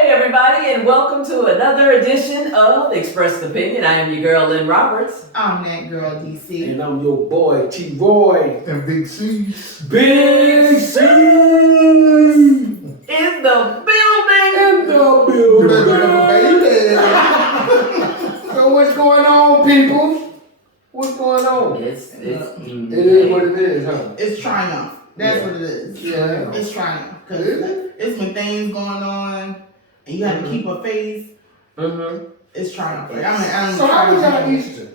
Hey everybody, and welcome to another edition of Expressed Opinion. I am your girl, Lynn Roberts. I'm that girl, DC. And I'm your boy, T-Roy. And Big C. Big C! In the building! Baby. So what's going on, people? What's going on? It is what it is, huh? It's triumph. That's what it is. Yeah. It's triumph. Because it's when things going on and you have to keep a face. It's triumph. So how was y'all Easter?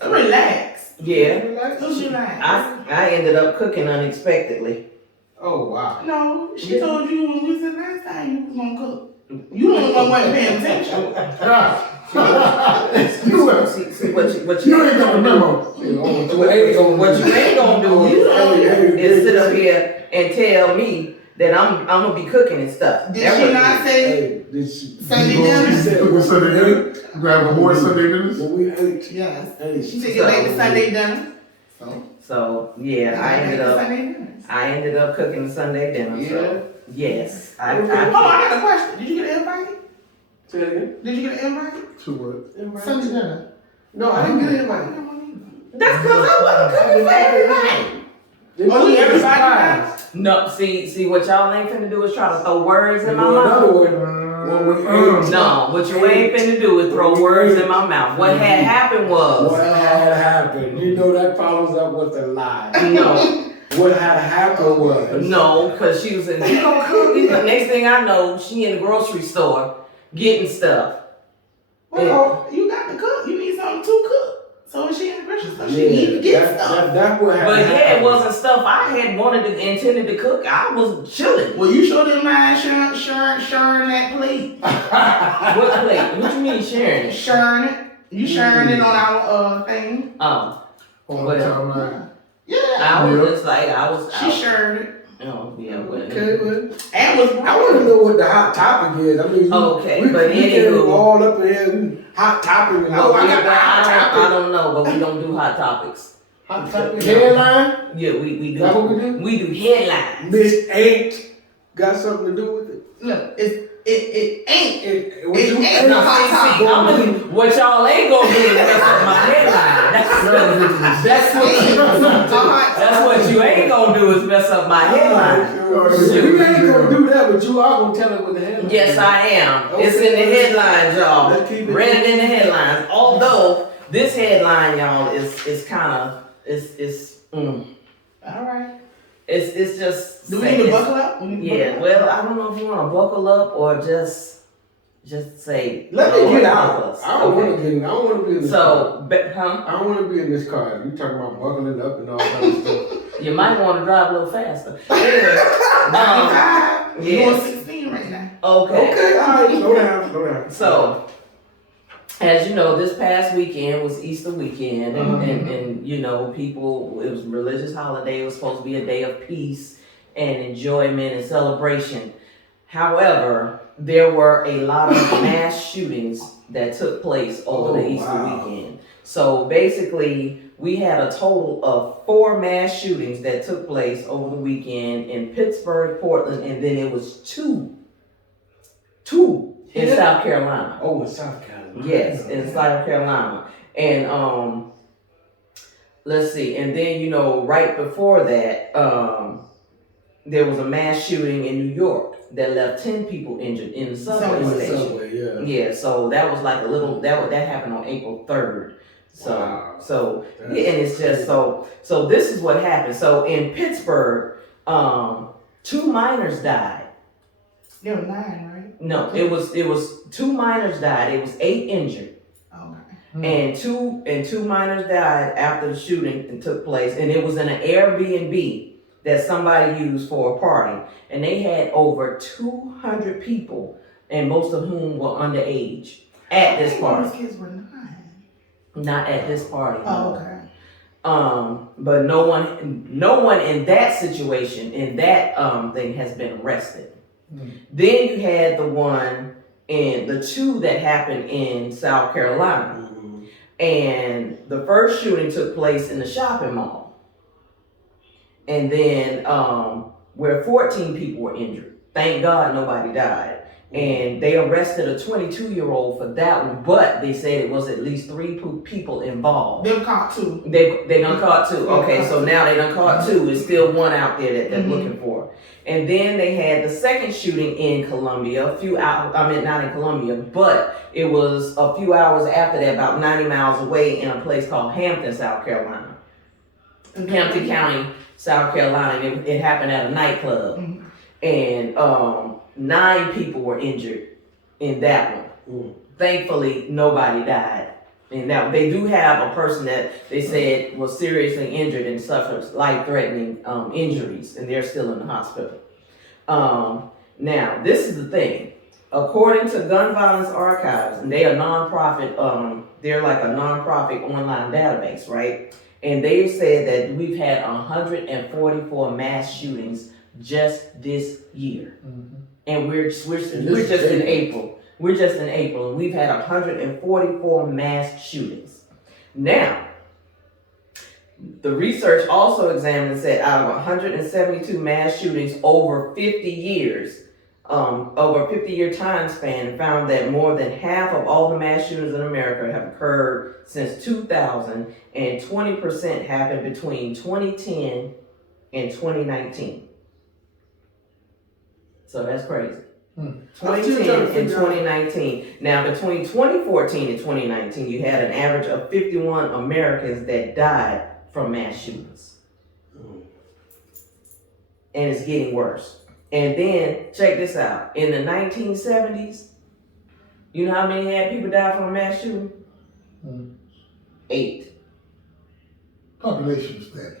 Relax. Yeah. Just relax. I ended up cooking unexpectedly. Oh, wow. No, she told you when we said last time you was going to cook. You don't know what paying attention. See, what you You ain't got a memo. what you ain't gonna do is sit up here and tell me that I'm gonna be cooking and stuff. Did she not say Sunday dinner? With Sunday dinner? You grab more Sunday dinners? When we ate. Yes. She took it late to Sunday dinner. So yeah, I ended up cooking the Sunday dinner. Yeah. So yes. I got a question. Did you get an invite? Say it again. Did you get an invite? To what? Sunday dinner. No, I didn't get an invite. That's because I wasn't cooking for everybody. Everybody? No, see what y'all ain't finna do is try to throw words in my Another mouth. one. No, what you ain't finna do is throw words in my mouth. What had happened was What had happened? You know that follows up with a lie. no. What had happened was. No, because she was in, you gonna cook? The next thing I know, she in the grocery store getting stuff. Well, you got to cook. You need something to cook. So when she in the grocery store, she need to get stuff. That's what happened. But yeah, it wasn't stuff I had intended to cook. I was chilling. Well, you sure didn't mind sharing that plate. What plate? What you mean sharing it? Sharing it. You sharing it on our thing. Whatever. Yeah. I was just like, She shared it. Oh, yeah, Okay, but And was I want to know what the hot topic is. I mean, okay, we but anywho, all up in here, hot topic. I don't know, but we don't do hot topics. Hot topic headline. Yeah, we do. That's what we do. We do headlines. This ain't got something to do with it. Look, it ain't. What you ain't no hot topic. What y'all ain't gonna do is mess up my headline. That's what you ain't gonna do is mess up my headline. You ain't gonna do that, but you are gonna tell it with the headline. Yes, I am. Okay. It's in the headlines, y'all. Let's keep it. Read it in the headlines. Although this headline, y'all, is kind of All right. It's just. Do we need to buckle up? Yeah. Well, I don't know if you want to buckle up or just say. Let me get out. Us. I don't want to get in. I don't want to be in this car. I don't want to be in this car. You talking about buckling up and all that kind of stuff. You might want to drive a little faster. Anyway, You're on 16 right now. Okay. Okay, all right. Slow down. So, as you know, this past weekend was Easter weekend, and you know, people, it was a religious holiday. It was supposed to be a day of peace and enjoyment and celebration. However, there were a lot of mass shootings that took place over the Easter weekend. So basically, we had a total of 4 mass shootings that took place over the weekend in Pittsburgh, Portland, and then it was two in South Carolina. Oh, in South Carolina. Yes, in South Carolina. And let's see, and then, you know, right before that, there was a mass shooting in New York that left 10 people injured in the subway station. Yeah, so that was like a little, that happened on April 3rd. So and it's just so this is what happened. So in Pittsburgh, 2 minors died. There were 9, right? No, it was 2 minors died. It was 8 injured. Okay. And two minors died after the shooting took place, and it was in an Airbnb that somebody used for a party, and they had over 200 people, and most of whom were underage at this party. Those kids were 9. Not at this party. Oh, okay. But no one in that situation, in that thing, has been arrested. Then you had the 2 that happened in South Carolina. And the first shooting took place in the shopping mall. And then where 14 people were injured. Thank God nobody died. And they arrested a 22-year-old for that one, but they said it was at least 3 people involved. They've caught 2. They done caught 2. Okay, so now they done caught 2. It's still 1 out there that they're looking for. And then they had the second shooting in Columbia, not in Columbia, but it was a few hours after that, about 90 miles away in a place called Hampton, South Carolina. Hampton County, South Carolina. It happened at a nightclub. And 9 people were injured in that one. Thankfully, nobody died. And now they do have a person that they said was seriously injured and suffered life-threatening injuries, and they're still in the hospital. Now, this is the thing. According to Gun Violence Archives, and they are nonprofit. They're like a nonprofit online database, right? And they said that we've had 144 mass shootings just this year, and we're just in April. We're just in April, and we've had 144 mass shootings. Now, the research also examined and said out of 172 mass shootings over 50 years, over a 50-year time span, found that more than half of all the mass shootings in America have occurred since 2000, and 20% happened between 2010 and 2019. So that's crazy. 2010 and 2019. Now, between 2014 and 2019, you had an average of 51 Americans that died from mass shootings. And it's getting worse. And then, check this out. In the 1970s, you know how many people died from a mass shooting? 8. Population steady.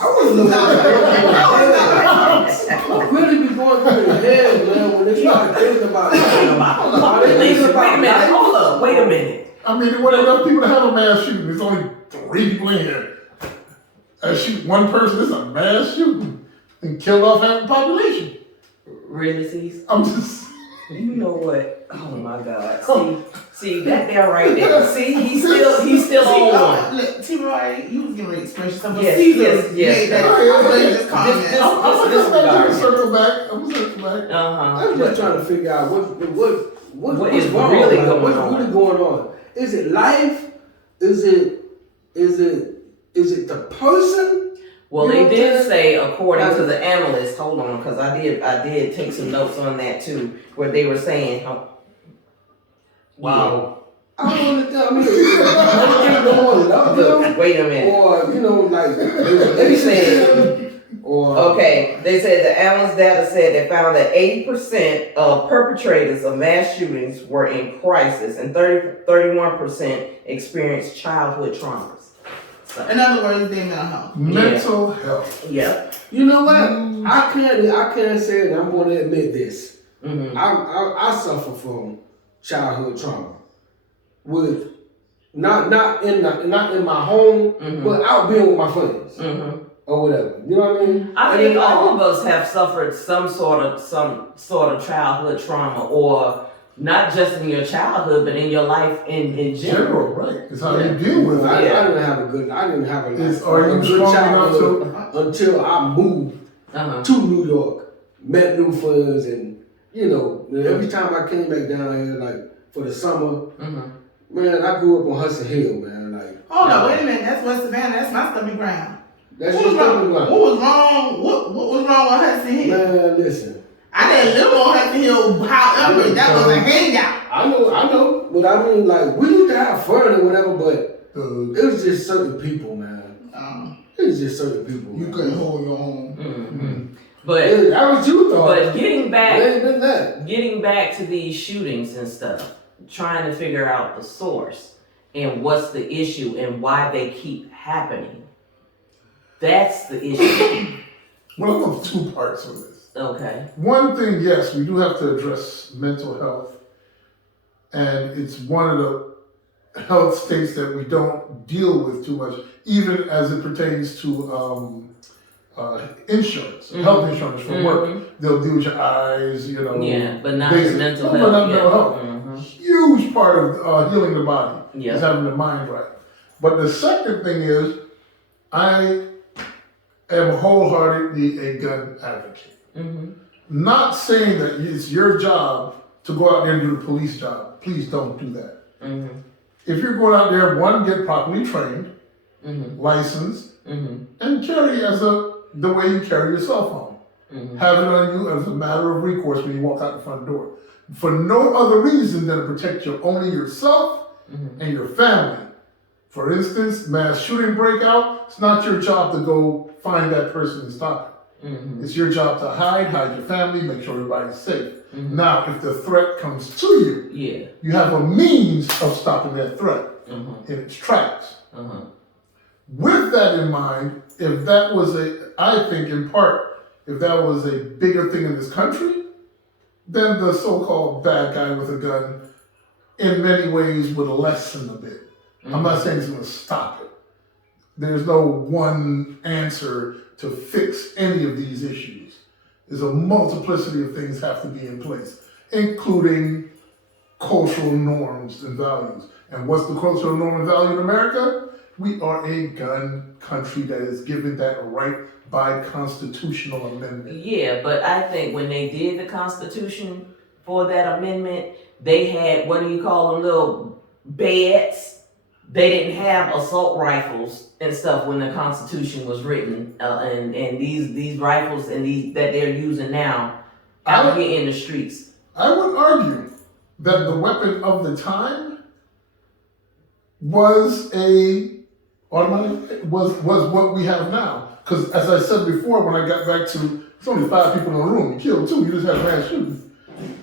I was looking what really be going through their head, man, when they start thinking about it. Wait a minute. I mean, there weren't enough people to have a mass shooting. There's only 3 people in here. Shoot one person, it's a mass shooting. And killed off half the population. Really, Cece? I'm just... You know what? Oh my God. See that there right there. See, he's still on one. Look, T-Roy, you was getting ready to express yourself. Yes. I'm gonna circle back. I'm just trying to figure out what is wrong, really like, going what's on. really going on. Is it life? Is it the person? Well, they did say, according to the analysts, hold on, because I did take some notes on that too, where they were saying, wow. I don't understand. Look, wait a minute. Or, like, they said, okay, they said the analyst data said they found that 80% of perpetrators of mass shootings were in crisis, and 31% experienced childhood traumas. So. In other words, their mental health. Mental health. Yep. You know what? I can't say it. I'm going to admit this. I suffer from childhood trauma, with not in my home, but out being with my friends or whatever. You know what I mean? I think all of us have suffered some sort of childhood trauma, or not just in your childhood, but in your life in general. Right? It's how you deal with it. I didn't have a good Strong childhood until I moved to New York, met new friends, and every time I came back down here, like for the summer, man, I grew up on Hudson Hill, man. Like, hold on, wait a minute. That's West Savannah. That's my stomping ground. That's your stomping ground. What was wrong? What was wrong with Hudson Hill? Man, listen. I didn't live on Hudson Hill. However, that was a hangout. I know, but I mean, like, we used to have fun or whatever, but it was just certain people, man. It was just certain people. You couldn't hold your own. But that was you thought. But getting back to these shootings and stuff, trying to figure out the source and what's the issue and why they keep happening. That's the issue. Well, I'm on 2 parts of this. Okay. One thing, yes, we do have to address mental health, and it's one of the health states that we don't deal with too much, even as it pertains to insurance, health insurance for work. They'll deal with your eyes, Yeah, but not your mental health. But not mental health. Huge part of healing the body is having the mind right. But the second thing is, I am wholeheartedly a gun advocate. not saying that it's your job to go out there and do the police job. Please don't do that. Mm-hmm. If you're going out there, one, get properly trained, Mm-hmm. licensed, Mm-hmm. and carry the way you carry your cell phone. Mm-hmm. Have it on you as a matter of recourse when you walk out the front door. For no other reason than to protect only yourself Mm-hmm. and your family. For instance, mass shooting breakout, it's not your job to go find that person and stop it. Mm-hmm. It's your job to hide your family, make sure everybody's safe. Mm-hmm. Now, if the threat comes to you, Yeah. you have a means of stopping that threat Mm-hmm. in its tracks. Uh-huh. With that in mind, if that was I think in part, if that was a bigger thing in this country, then the so-called bad guy with a gun in many ways would lessen a bit. Mm-hmm. I'm not saying it's going to stop it. There's no one answer to fix any of these issues. There's a multiplicity of things have to be in place, including cultural norms and values. And what's the cultural norm and value in America? We are a gun country that is given that right by constitutional amendment. Yeah, but I think when they did the Constitution for that amendment, they had, what do you call them, little beds. They didn't have assault rifles and stuff when the Constitution was written, and these rifles and these that they're using now out here in the streets. I would argue that the weapon of the time was what we have now. Because as I said before, when I got back to, it's only 5 people in the room, you killed 2, you just had a mass shooting.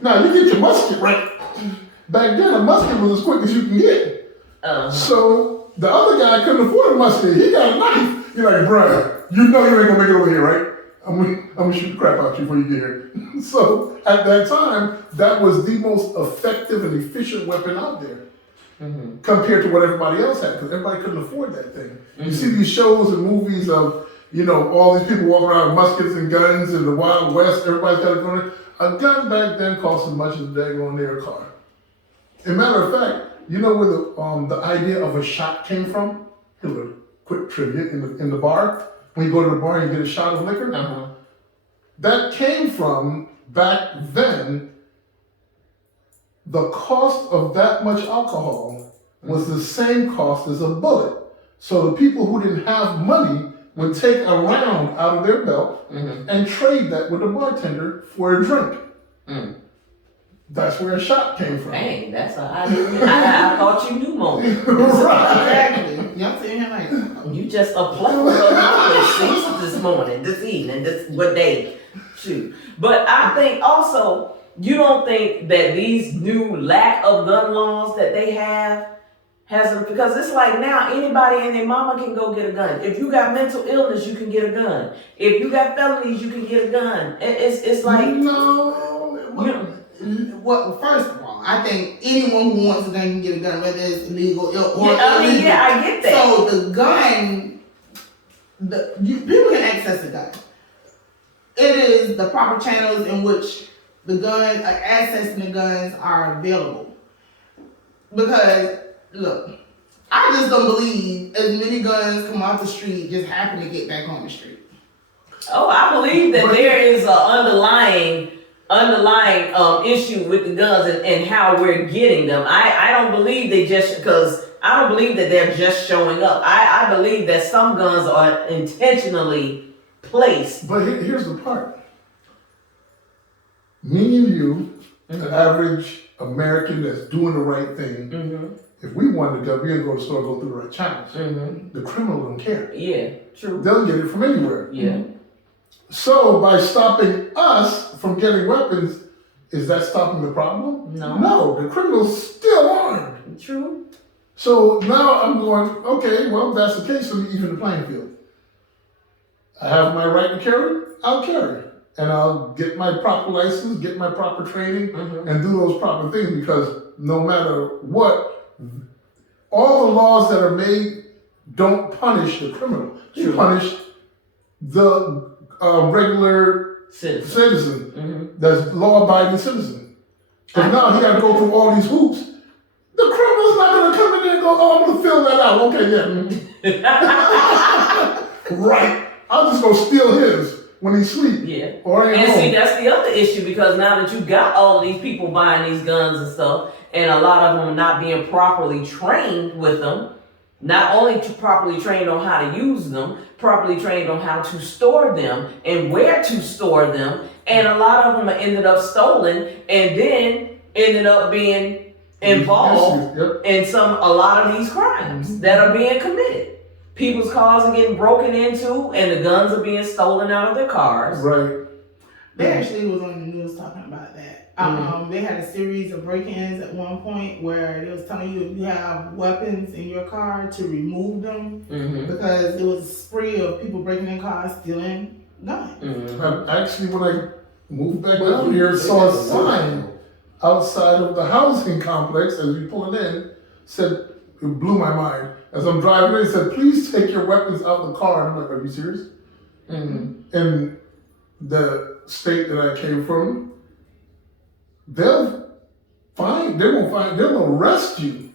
Now you get your musket right. Back then a musket was as quick as you can get. So the other guy couldn't afford a musket, he got a knife. You're like, bruh, you know you ain't gonna make it over here, right? I'm gonna shoot the crap out you before you get here. So at that time, that was the most effective and efficient weapon out there. Mm-hmm. Compared to what everybody else had, because everybody couldn't afford that thing. Mm-hmm. You see these shows and movies of, all these people walking around with muskets and guns in the Wild West, everybody's got a gun. A gun back then cost as much as a daggone their car. As a matter of fact, you know where the idea of a shot came from? Here's a quick trivia in the bar. When you go to the bar and you get a shot of liquor, that came from back then. The cost of that much alcohol was the same cost as a bullet. So the people who didn't have money would take a round out of their belt and trade that with the bartender for a drink. That's where a shot came from. Dang, that's I thought you knew more. Right. Exactly. Y'all sitting here like, you just a plethora of knowledge this morning, this evening, what day. Shoot. But I think also, you don't think that these new lack of gun laws that they have because it's like now anybody and their mama can go get a gun. If you got mental illness, you can get a gun. If you got felonies, you can get a gun. It's like Well, first of all, I think anyone who wants a gun can get a gun, whether it's illegal or illegal. I get that. So the gun, people can access the gun. It is the proper channels in which the gun, accessing the guns are available. Because, look, I just don't believe as many guns come off the street just happen to get back on the street. Oh, I believe that there is an underlying issue with the guns and how we're getting them. I don't believe I don't believe that they're just showing up. I believe that some guns are intentionally placed. But here's the part. Me and you, the average American that's doing the right thing, if we wanted a gun, we'd go to the store and go through the right channels. The criminal don't care. Yeah, true. They'll get it from anywhere. Yeah. So by stopping us from getting weapons, is that stopping the problem? No, the criminal's still armed. True. So now I'm going, okay, well, if that's the case, let me even the playing field. I have my right to carry, I'll carry. And I'll get my proper license, get my proper training, and do those proper things, because no matter what, all the laws that are made don't punish the criminal. They punish the regular citizen, that's law-abiding citizen. Because now he got to go through all these hoops. The criminal's not going to come in there and go, oh, I'm going to fill that out. Okay, yeah. Right. I'll just go steal his. when he's asleep. Yeah. Or at And home. see, that's the other issue, because now that you got all these people buying these guns and stuff, and a lot of them not being properly trained with them, not only properly trained on how to use them, properly trained on how to store them and where to store them, and a lot of them ended up stolen and then ended up being involved Yep. in a lot of these crimes that are being committed. People's cars are getting broken into, and the guns are being stolen out of their cars. Right. They actually was on the news talking about that. They had a series of break-ins at one point where they was telling you if you have weapons in your car to remove them because there was a spree of people breaking in cars, stealing guns. Actually, when I moved back down here, saw a sign outside of the housing complex as we pulled in, said, it blew my mind. As I'm driving in, it said, please take your weapons out of the car. And I'm like, are you serious? In the state that I came from, they'll arrest you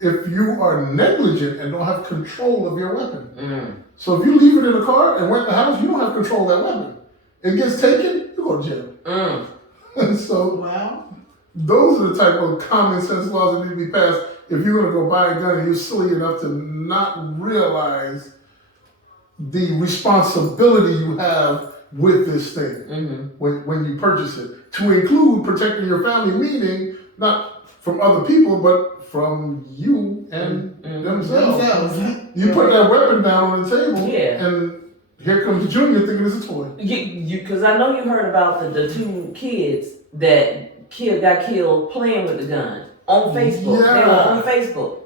if you are negligent and don't have control of your weapon. So if you leave it in the car and went in the house, you don't have control of that weapon. It gets taken, you go to jail. So those are the type of common sense laws that need to be passed. If you're going to go buy a gun and you're silly enough to not realize the responsibility you have with this thing when you purchase it, to include protecting your family, meaning not from other people, but from you and themselves. You put that weapon down on the table, and here comes Junior thinking it's a toy. Because I know you heard about the two kids that got killed playing with the gun on Facebook. Yeah. They were on Facebook.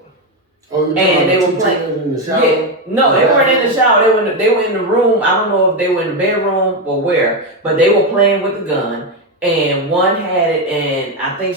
Oh, And they were playing in the shower? Yeah. No, they weren't in the shower. They were in the room. I don't know if they were in the bedroom or where, but they were playing with the gun. And one had it, and I think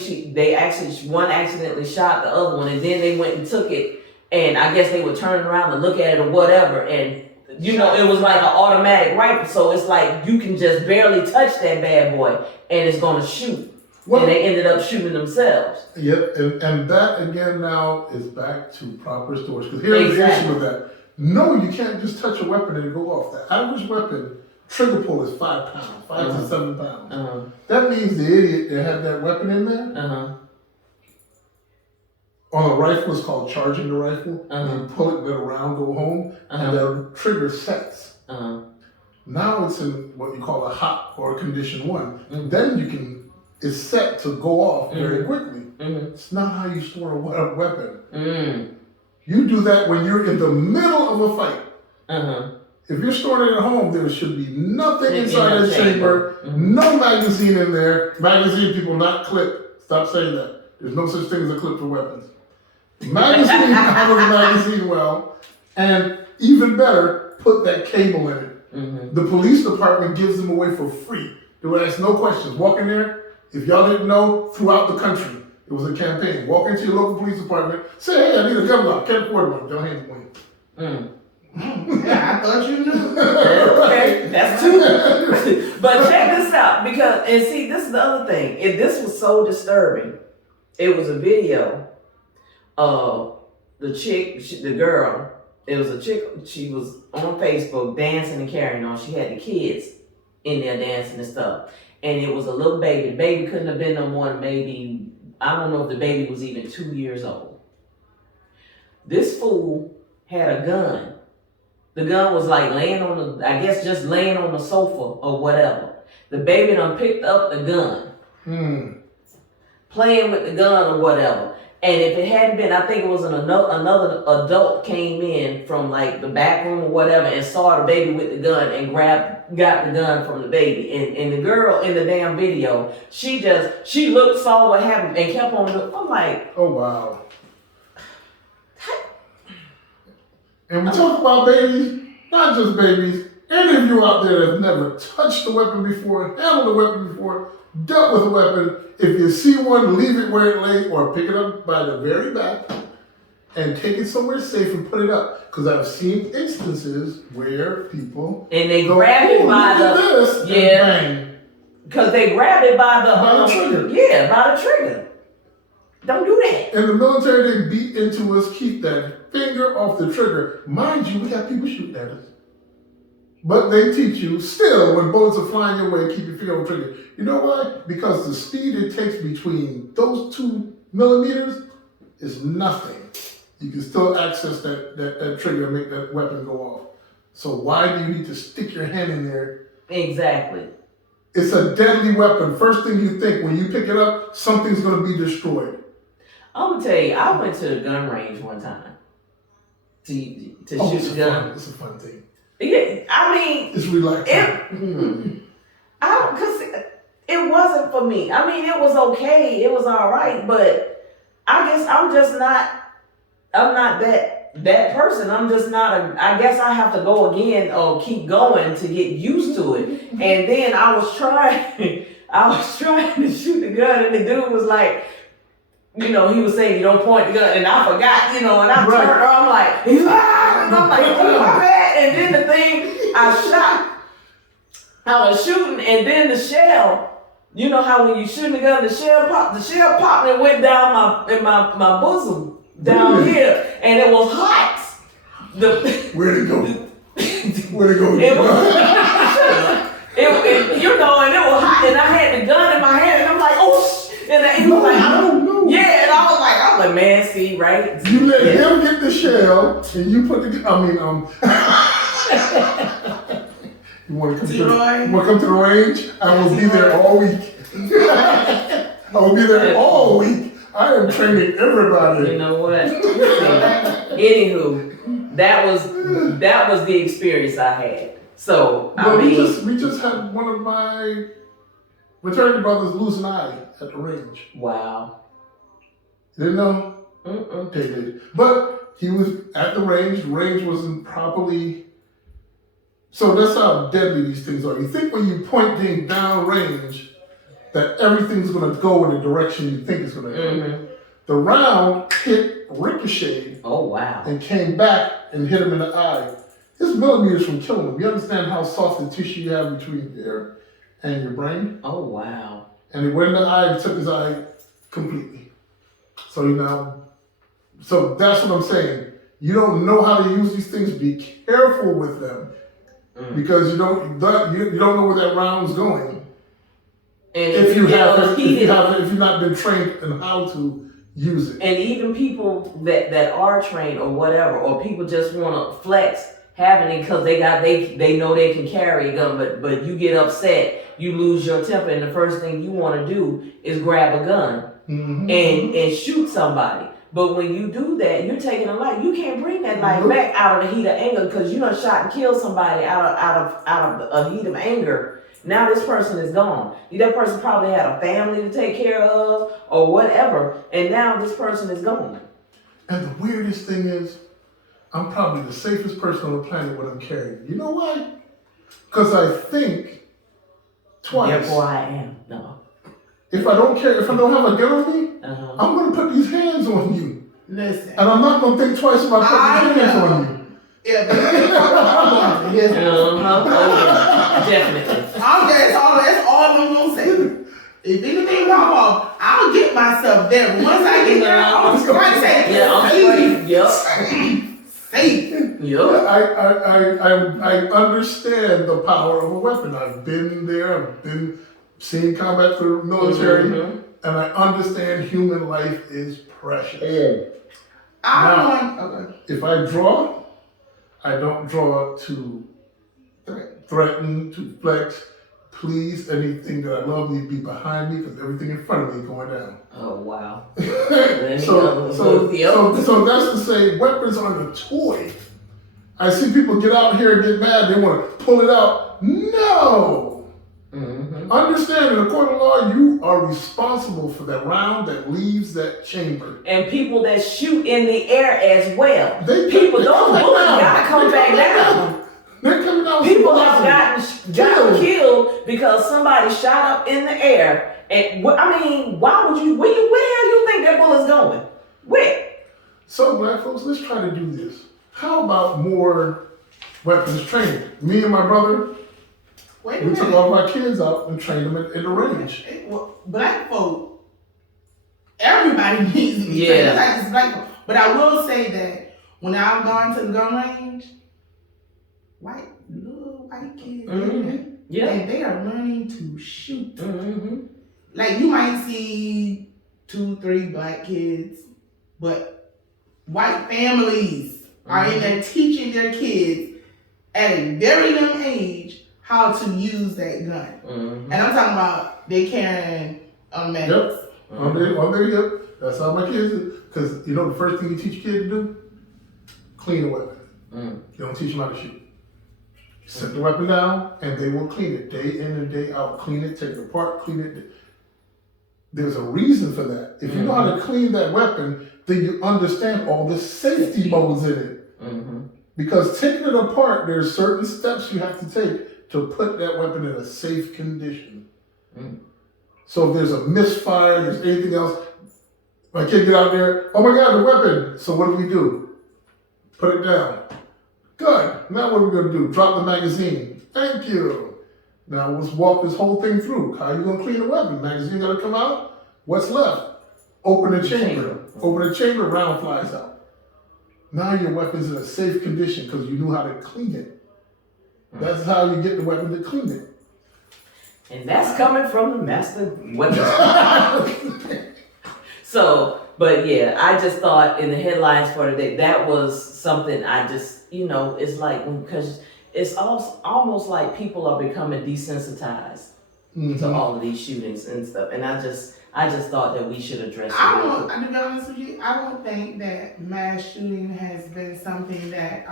one accidentally shot the other one, and then they went and took it, and I guess they were turning around to look at it or whatever, and it was like an automatic rifle, so it's like you can just barely touch that bad boy, and it's gonna shoot. And they ended up shooting themselves. Yep, and that again now is back to proper storage. Because here's the issue with that. No, you can't just touch a weapon and go off. The average weapon trigger pull is 5 pounds, 5 to 7 pounds. That means the idiot that had that weapon in there, on a rifle, it's called charging the rifle. You pull it, let it around, go home, and the trigger sets. Now it's in what you call a hot or condition 1. Then it's set to go off very quickly. It's not how you store a weapon. You do that when you're in the middle of a fight. If you're storing it at home, there should be nothing inside the chamber, no magazine in there. Magazine people not clip. Stop saying that. There's no such thing as a clip for weapons. Magazine out of the magazine well, and even better, put that cable in it. The police department gives them away for free. They would ask no questions. Walk in there. If y'all didn't know, throughout the country, it was a campaign. Walk into your local police department, say, hey, I need a gun lock. Can't afford one. Don't hand it one. Yeah, I thought you knew. Okay, that's two. But check this out, and see, this is the other thing. This was so disturbing. It was a video of the girl. It was a chick. She was on Facebook dancing and carrying on. She had the kids in there dancing and stuff. And it was a little baby. The baby couldn't have been no more than maybe, I don't know if the baby was even 2 years old. This fool had a gun. The gun was like laying on just laying on the sofa or whatever. The baby done picked up the gun. Playing with the gun or whatever. And if it hadn't been, I think it was another adult came in from like the back room or whatever and saw the baby with the gun and got the gun from the baby. And the girl in the damn video, she looked, saw what happened and kept on looking. I'm like, oh wow. And we talk about babies, not just babies. Any of you out there that have never touched a weapon before, handled a weapon before, dealt with a weapon, if you see one, leave it where it lay or pick it up by the very back and take it somewhere safe and put it up. Because I've seen instances where people and they grab it by the because they grab it by the trigger. Yeah, by the trigger. Don't do that. In the military, they beat into us, keep that finger off the trigger. Mind you, we got people shooting at us. But they teach you still when bullets are flying your way, keep your finger on the trigger. You know why? Because the speed it takes between those 2 millimeters is nothing. You can still access that trigger and make that weapon go off. So why do you need to stick your hand in there? Exactly. It's a deadly weapon. First thing you think when you pick it up, something's going to be destroyed. I'm gonna tell you, I went to the gun range one time to shoot the gun. It's a fun thing. Yeah, I mean, It's relaxing. Cause it wasn't for me. I mean, it was okay, it was all right, but I guess I'm not that person. I'm just not I guess I have to go again or keep going to get used to it. And then I was trying to shoot the gun, and the dude was like, he was saying you don't point the gun, and I forgot, and I turned around, I'm like, and I'm like, oh my bad. And then the thing I was shooting, and then the shell, you know how when you shoot the gun, the shell popped and went down my bosom down here, and it was hot. Where'd it go? Where'd it go? And it was hot, and I had the gun in my hand, and I'm like, oh, and he was like, no. Yeah, and I was like, man, see, right? You let him get the shell, and you put the. You want to come to the range? I will be there all week. I will be there all week. I am training everybody. You know what? Anywho, that was the experience I had. So we just had one of my fraternity brothers lose an eye at the range. Wow. You didn't know? They did. But he was at the range. The range wasn't properly. So that's how deadly these things are. You think when you point things down range that everything's going to go in the direction you think it's going to go. Mm-hmm. The round hit ricocheted. Oh, wow. And came back and hit him in the eye. It's millimeters from killing him. You understand how soft the tissue you have between here and your brain? Oh, wow. And it went in the eye and took his eye completely. So that's what I'm saying. You don't know how to use these things. Be careful with them because you don't know where that round's going. And if you've not been trained in how to use it. And even people that are trained or whatever, or people just want to flex having it because they know they can carry a gun, but you get upset, you lose your temper, and the first thing you want to do is grab a gun and shoot somebody. But when you do that, you're taking a life. You can't bring that life back out of the heat of anger because you done shot and killed somebody out of a heat of anger. Now this person is gone. That person probably had a family to take care of or whatever, and now this person is gone. And the weirdest thing is, I'm probably the safest person on the planet when I'm carrying. You know why? Because I think twice. Therefore I am. No. If I don't have a gun on me, I'm going to put these hands on you. Listen. And I'm not going to think twice about putting these hands on you. Yeah, but definitely. That's all I'm gonna say. If anything pop off, I'll get myself there. But once I get there, I'm just going to say, safe. Yep. I understand the power of a weapon. I've been there. I've been seeing combat for the military, and I understand human life is precious. If I draw, I don't draw to threaten, to flex. Please, anything that I love need to be behind me because everything in front of me is going down. Oh, wow. So that's to say, weapons aren't a toy. I see people get out here and get mad. They want to pull it out. No. Understand, in a court of law, you are responsible for that round that leaves that chamber. And people that shoot in the air as well. Those bullets gotta come back down. They're coming out. People have gotten killed because somebody shot up in the air. And why would you? Where the hell you think that bullet's going? Where? So, black folks, let's try to do this. How about more weapons training? Me and my brother. We took all my kids out and trained them at the range. Black folk, everybody needs to be trained. Not just black folk. But I will say that when I've gone to the gun range, white white kids. Mm-hmm. Yeah. And they are learning to shoot. Mm-hmm. Like you might see 2, 3 black kids, but white families are in there teaching their kids at a very young age how to use that gun. Mm-hmm. And I'm talking about they carrying medics. Yep. On their hip. That's how my kids do. Because you know the first thing you teach a kid to do? Clean a weapon. You don't teach them how to shoot. Set the weapon down and they will clean it day in and day out. Clean it, take it apart, clean it. There's a reason for that. If you know how to clean that weapon, then you understand all the safety modes in it. Because taking it apart, there's certain steps you have to take to put that weapon in a safe condition. So if there's a misfire, there's anything else, my kid get out there, oh my God, the weapon. So what do? Put it down. Good. Now what are we going to do? Drop the magazine. Thank you. Now let's walk this whole thing through. How are you going to clean the weapon? Magazine got to come out. What's left? Open the chamber. Open the chamber, round flies out. Now your weapon's in a safe condition because you knew how to clean it. That's how you get the weapon to clean it. And that's coming from the master weapons. So, but yeah, I just thought in the headlines for today, that was something I just, it's like, because it's almost like people are becoming desensitized to all of these shootings and stuff. And I just thought that we should address it. To be honest with you, I don't think that mass shooting has been something that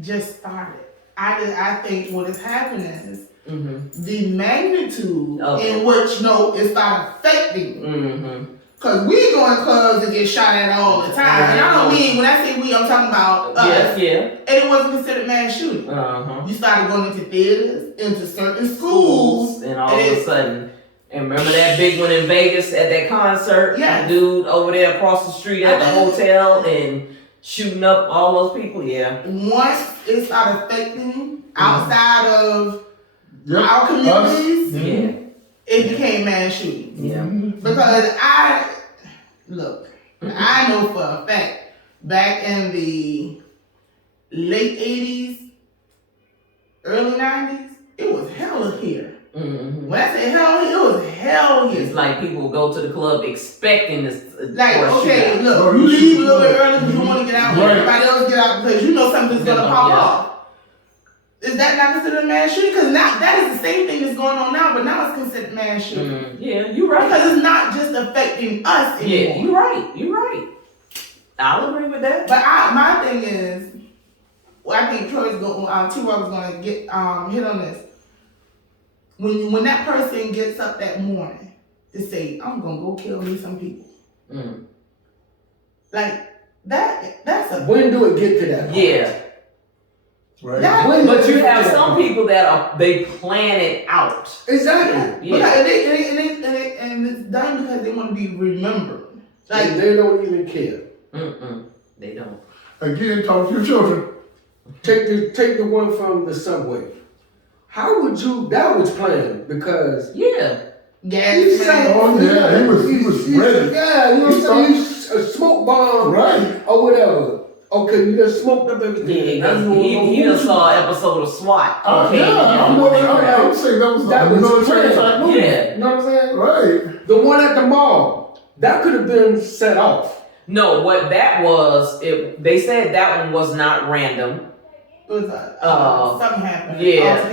just started. I think what is happening is the magnitude in which it started affecting. Because we go in clubs and get shot at all the time. And I don't mean, when I say we, I'm talking about us. Yeah. And it wasn't considered mass shooting. You started going into theaters, into certain schools. And all of a sudden, and remember that big one in Vegas at that concert? Yeah. The dude over there across the street at the hotel and shooting up all those people? Yeah. Once it started affecting outside of our communities, it became mass shooting. Yeah. Because I know for a fact, back in the late 80s, early 90s, it was hella here. When I say hell, it was hell here. It's like people would go to the club expecting this. Like, okay, look, you leave a little bit early because you want to get out, and everybody else get out because you know something's going to pop off. Is that not considered mass shooting? Because now that is the same thing that's going on now, but now it's considered mass shooting. Yeah, you're right. Because it's not just affecting us anymore. Yeah, you're right. I'll agree with that. But my thing is, I think Troy's T-Rock's going to get hit on this. When that person gets up that morning to say, I'm going to go kill me some people. Like, that's a... When do it get to that point? Yeah. Right. But you have some people that they plan it out. Exactly. Yeah. And it's done because they want to be remembered. Like, they don't even care. They don't. Again, talk to your children. Take the one from the subway. How would you? That was planned because he was ready. Yeah, you know what I'm saying? A smoke bomb, right, or whatever. Okay, you just smoked up everything. Yeah, he just saw an episode of SWAT. I'm saying that was military type movie. Yeah, you know what I'm saying? Right. The one at the mall that could have been set off. No, what that was, they said that one was not random. It was something happened. Yeah,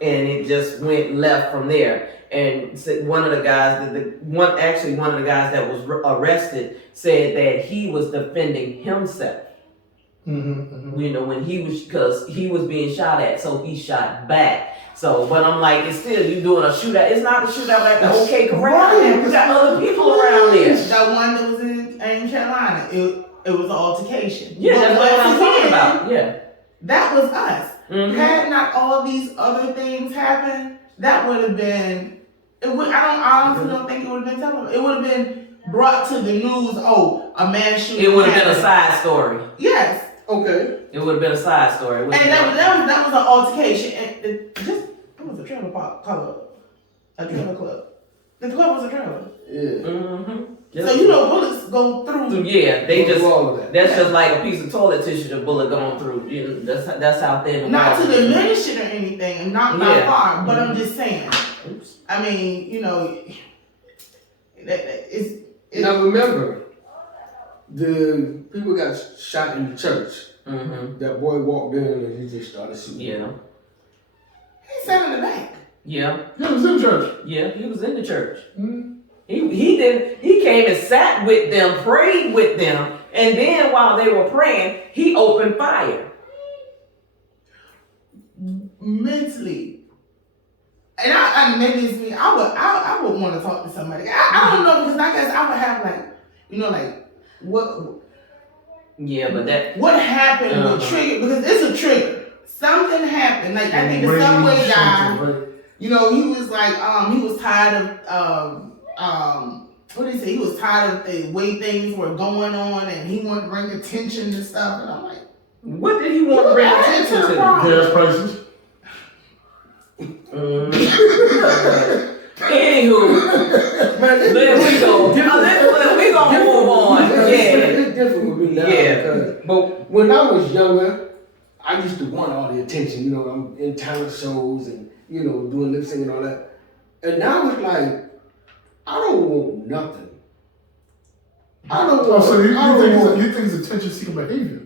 and it just went left from there. And one of the guys that was arrested said that he was defending himself. When because he was being shot at, so he shot back. So, but I'm like, it's still you doing a shootout. It's not a shootout at the OK Corral. Right. You got other people around there. That one that was in Carolina, it was an altercation. Yeah, that's what I'm talking about. Yeah. That was us. Had not all these other things happened, that would have been. I honestly don't think it would have been televised. It would have been brought to the news. Oh, a mass shooting. It would have been a side story. Yes. Okay. It would have been a side story. And that was an altercation. And it was a trailer park club. A trailer club. The club was a trailer. Yeah. So you know bullets go through. So yeah, they Go just through all of that. that's just like a piece of toilet tissue the bullet going through. You know, that's how thin the Not wall to is. diminish it or anything, not Yeah. far, but I'm just saying. Oops. I mean, you know, it's Now remember, the people got shot in the church. Mm-hmm. That boy walked in and he just started shooting. Yeah. he sat in the back. Yeah. Yeah, it was in church. Yeah. He was in the church. Mm-hmm. He came and sat with them, prayed with them, and then while they were praying, he opened fire. Mentally. And I maybe it's me. I would want to talk to somebody. I don't know because I guess I would have like, you know, like what Yeah, but that what happened would trigger because it's a trigger. Something happened. Like I think the subway guy. Right. You know, he was like, he was tired of, what did he say? He was tired of the way things were going on, and he wanted to bring attention to stuff. And I'm like, what did he want to bring attention to? Gas prices. Anywho, then we go. We gonna move on. Yeah, It's different with me now because but when I was younger, I used to want all the attention. You know, I'm in talent shows and you know doing lip sync and all that. And now it's like I don't want nothing. I don't want. So you you think it's attention-seeking behavior?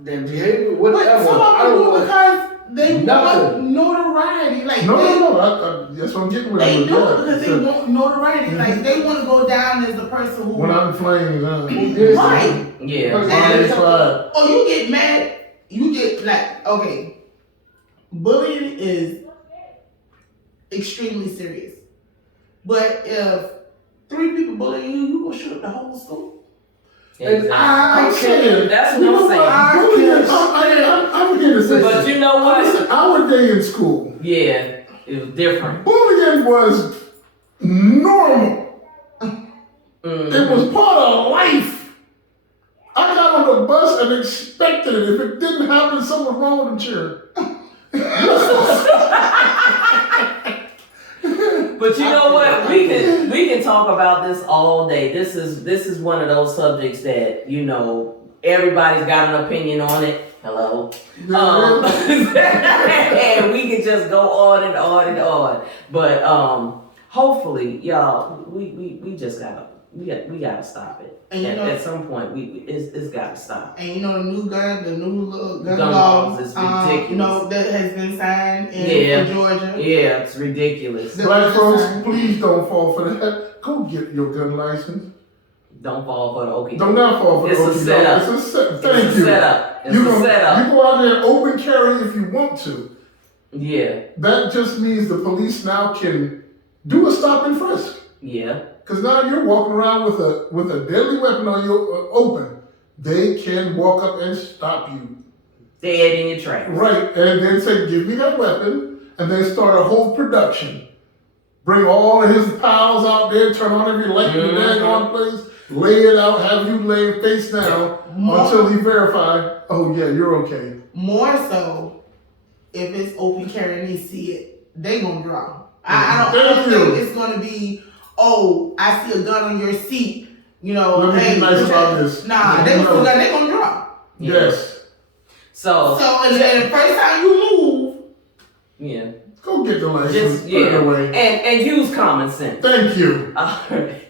Their behavior, but whatever. some I of don't them do want because they nothing. want notoriety. Like No. That's what I'm getting with. they it. do it because It's they want notoriety. Like they want to go down as the person who. when I'm in flames, Right. yeah, Oh, you get mad. You get like, okay, bullying is extremely serious. But if 3 people bully you, you gonna shoot up the whole school. And I'm saying That's what I'm saying. I'm here to say But this. you know what? Listen, our day in school, Yeah, it was different. bullying was normal. It was part of life. I got on the bus and expected it. If it didn't happen, something was wrong with the chair. But you know what? We can talk about this all day. This is one of those subjects that, you know, everybody's got an opinion on it. Hello. And we can just go on and on and on. But hopefully, y'all, we just gotta stop it. And at some point, it's gotta stop. And you know the new little gun Gun laws, laws is ridiculous. you know that has been signed in Georgia. Yeah, it's ridiculous. Black folks, please don't fall for that. Go get your gun license. Don't fall for the okey. Do not fall for It's the a okey setup. doke. It's a setup. Thank It's a you. setup. It's You a setup. go out there and open carry if you want to. Yeah, That just means the police now can do a stop and frisk. yeah. Because now you're walking around with a deadly weapon on your open. They can walk up and stop you. Dead in your tracks. Right, and then say, give me that weapon, and then start a whole production. Bring all of his pals out there, turn on every light in the daggone place, lay it out, have you lay face down until he verify, oh yeah, you're okay. More so, if it's open carry and they see it, they gonna draw. I don't think it's gonna be, oh, I see a gun on your seat. You know, Let me hey, be nice about this. Nah, No, they no. gonna draw. Yes. So and then the first time you move, yeah. Go get the license. Just Put it away. And use common sense. Thank you. Alright.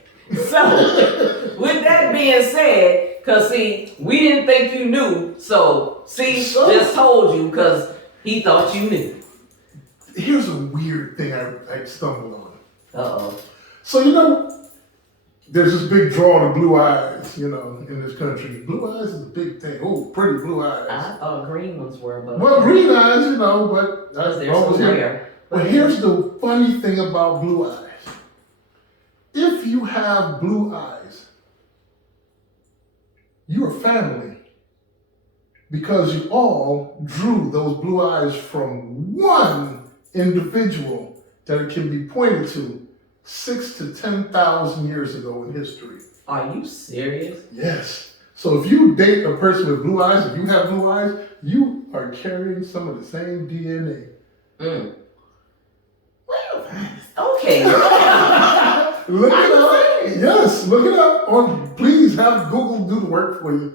So with that being said, cause see, we didn't think you knew, so just told you cause he thought you knew. Here's a weird thing I stumbled on. Uh-oh. So, you know, there's this big draw to blue eyes, you know, in this country. Blue eyes is a big thing. Oh, pretty blue eyes. I thought green ones were, but Well, green eyes, you know, but that's they're so always rare. But here's the funny thing about blue eyes. If you have blue eyes, you're family. Because you all drew those blue eyes from one individual that it can be pointed to 6,000 to 10,000 years ago in history. Are you serious? Yes. So if you date a person with blue eyes, if you have blue eyes, you are carrying some of the same DNA. Okay. Look it up. Yes, look it up. Please have Google do the work for you.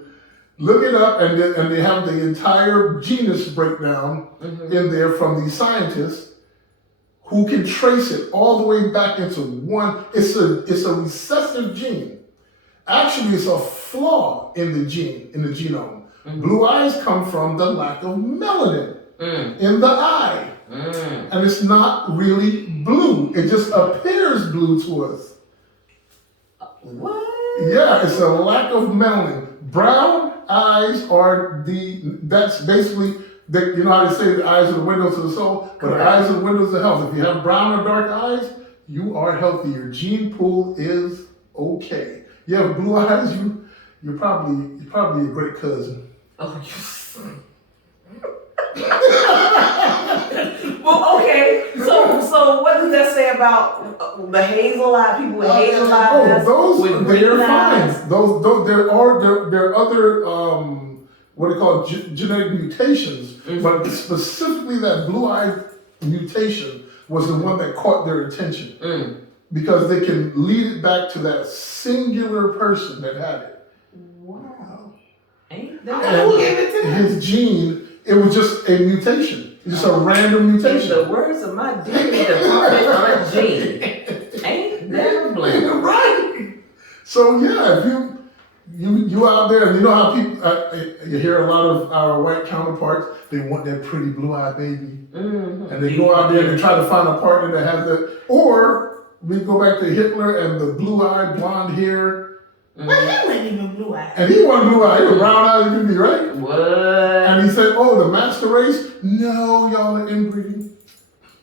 Look it up, and they have the entire genus breakdown in there from these scientists who can trace it all the way back into one. It's a recessive gene. Actually, it's a flaw in the genome. Blue eyes come from the lack of melanin in the eye. And it's not really blue. It just appears blue to us. What? Yeah, it's a lack of melanin. Brown eyes are that's basically, you know how they say the eyes are the windows to the soul? But the eyes are the windows of health. If you have brown or dark eyes, you are healthy. Your gene pool is okay. You have blue eyes, you're probably a great cousin. Oh, well, okay. So what does that say about the hazel eye people with hazel eyes? Those with they're green fine. eyes? Those there are other what they call genetic mutations, but specifically that blue eye mutation was the one that caught their attention because they can lead it back to that singular person that had it. Wow. Ain't Who that gave it to them? His gene, it was just a mutation. It's a random in mutation. the words of my dear department Aunt Jean? Ain't that a blame? Right. So yeah, if you out there, and you know how people, you hear a lot of our white counterparts, they want that pretty blue-eyed baby. And they go out there and they try to find a partner that has that. Or we go back to Hitler and the blue-eyed, blonde hair. But he wasn't even blue eyed. And he wasn't blue-eyed, he was brown-eyed as you be, right? What? And he said, oh, the master race? No, y'all are inbreeding.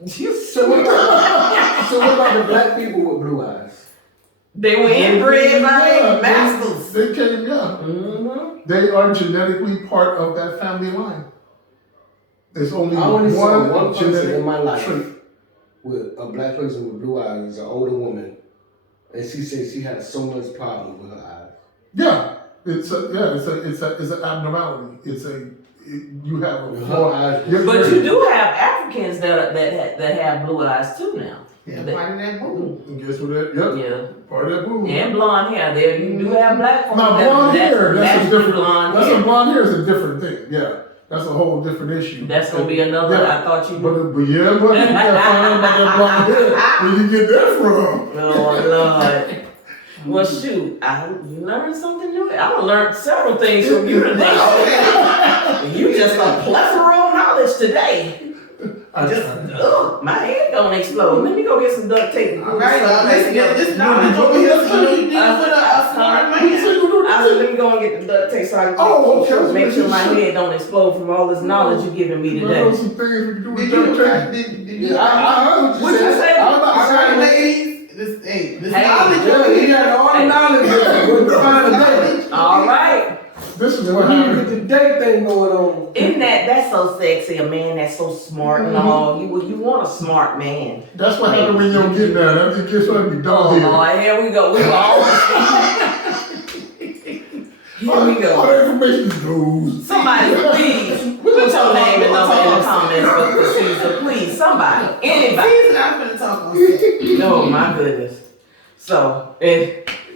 So what about the black people with blue eyes? They were inbred by Yeah, their masters. They came, yeah. They are genetically part of that family line. There's only I only saw one one person genetic in my life trait. with a black person with blue eyes, an older woman, and she said she had so much problem with her eyes. Yeah, it's an abnormality. You have a flaw. But you do have Africans that have blue eyes too now. Yeah, part of that boo. And guess what that? Yep. Yeah. Part of that boo. And blonde hair. There you do have black folks. Now blonde hair, that's a different. Blonde That's hair. a blonde hair is a different thing. Yeah, that's a whole different issue. That's gonna be another. Yeah. I thought you. But you gotta find out about that blonde hair. Where you get that from? Oh Lord. Well, shoot, you learned something new. I learned several things from you today. You just a plethora of knowledge today. My head gonna explode. Let me go get some duct tape. All right, let's get this knowledge over here so you need to put a smart man. I said, let me go and get the duct tape so I can make sure my head don't explode from all this knowledge you're giving me today. Some things we can do with Did duct tape. you? I heard What you say? All right, ladies. This knowledge over He here. got all the knowledge. All right. This is what You happened. get the day thing going on. Isn't that's so sexy? A man that's so smart and all. You want a smart man. That's what happened when you don't get there. That means it's going to be dog Oh here. Lord, here we go. We were all. Here we All go. that information is goes. Somebody, please put your name and number in the comments for Caesar. Please, somebody, anybody. He's not gonna talk on sex. Oh my goodness. So,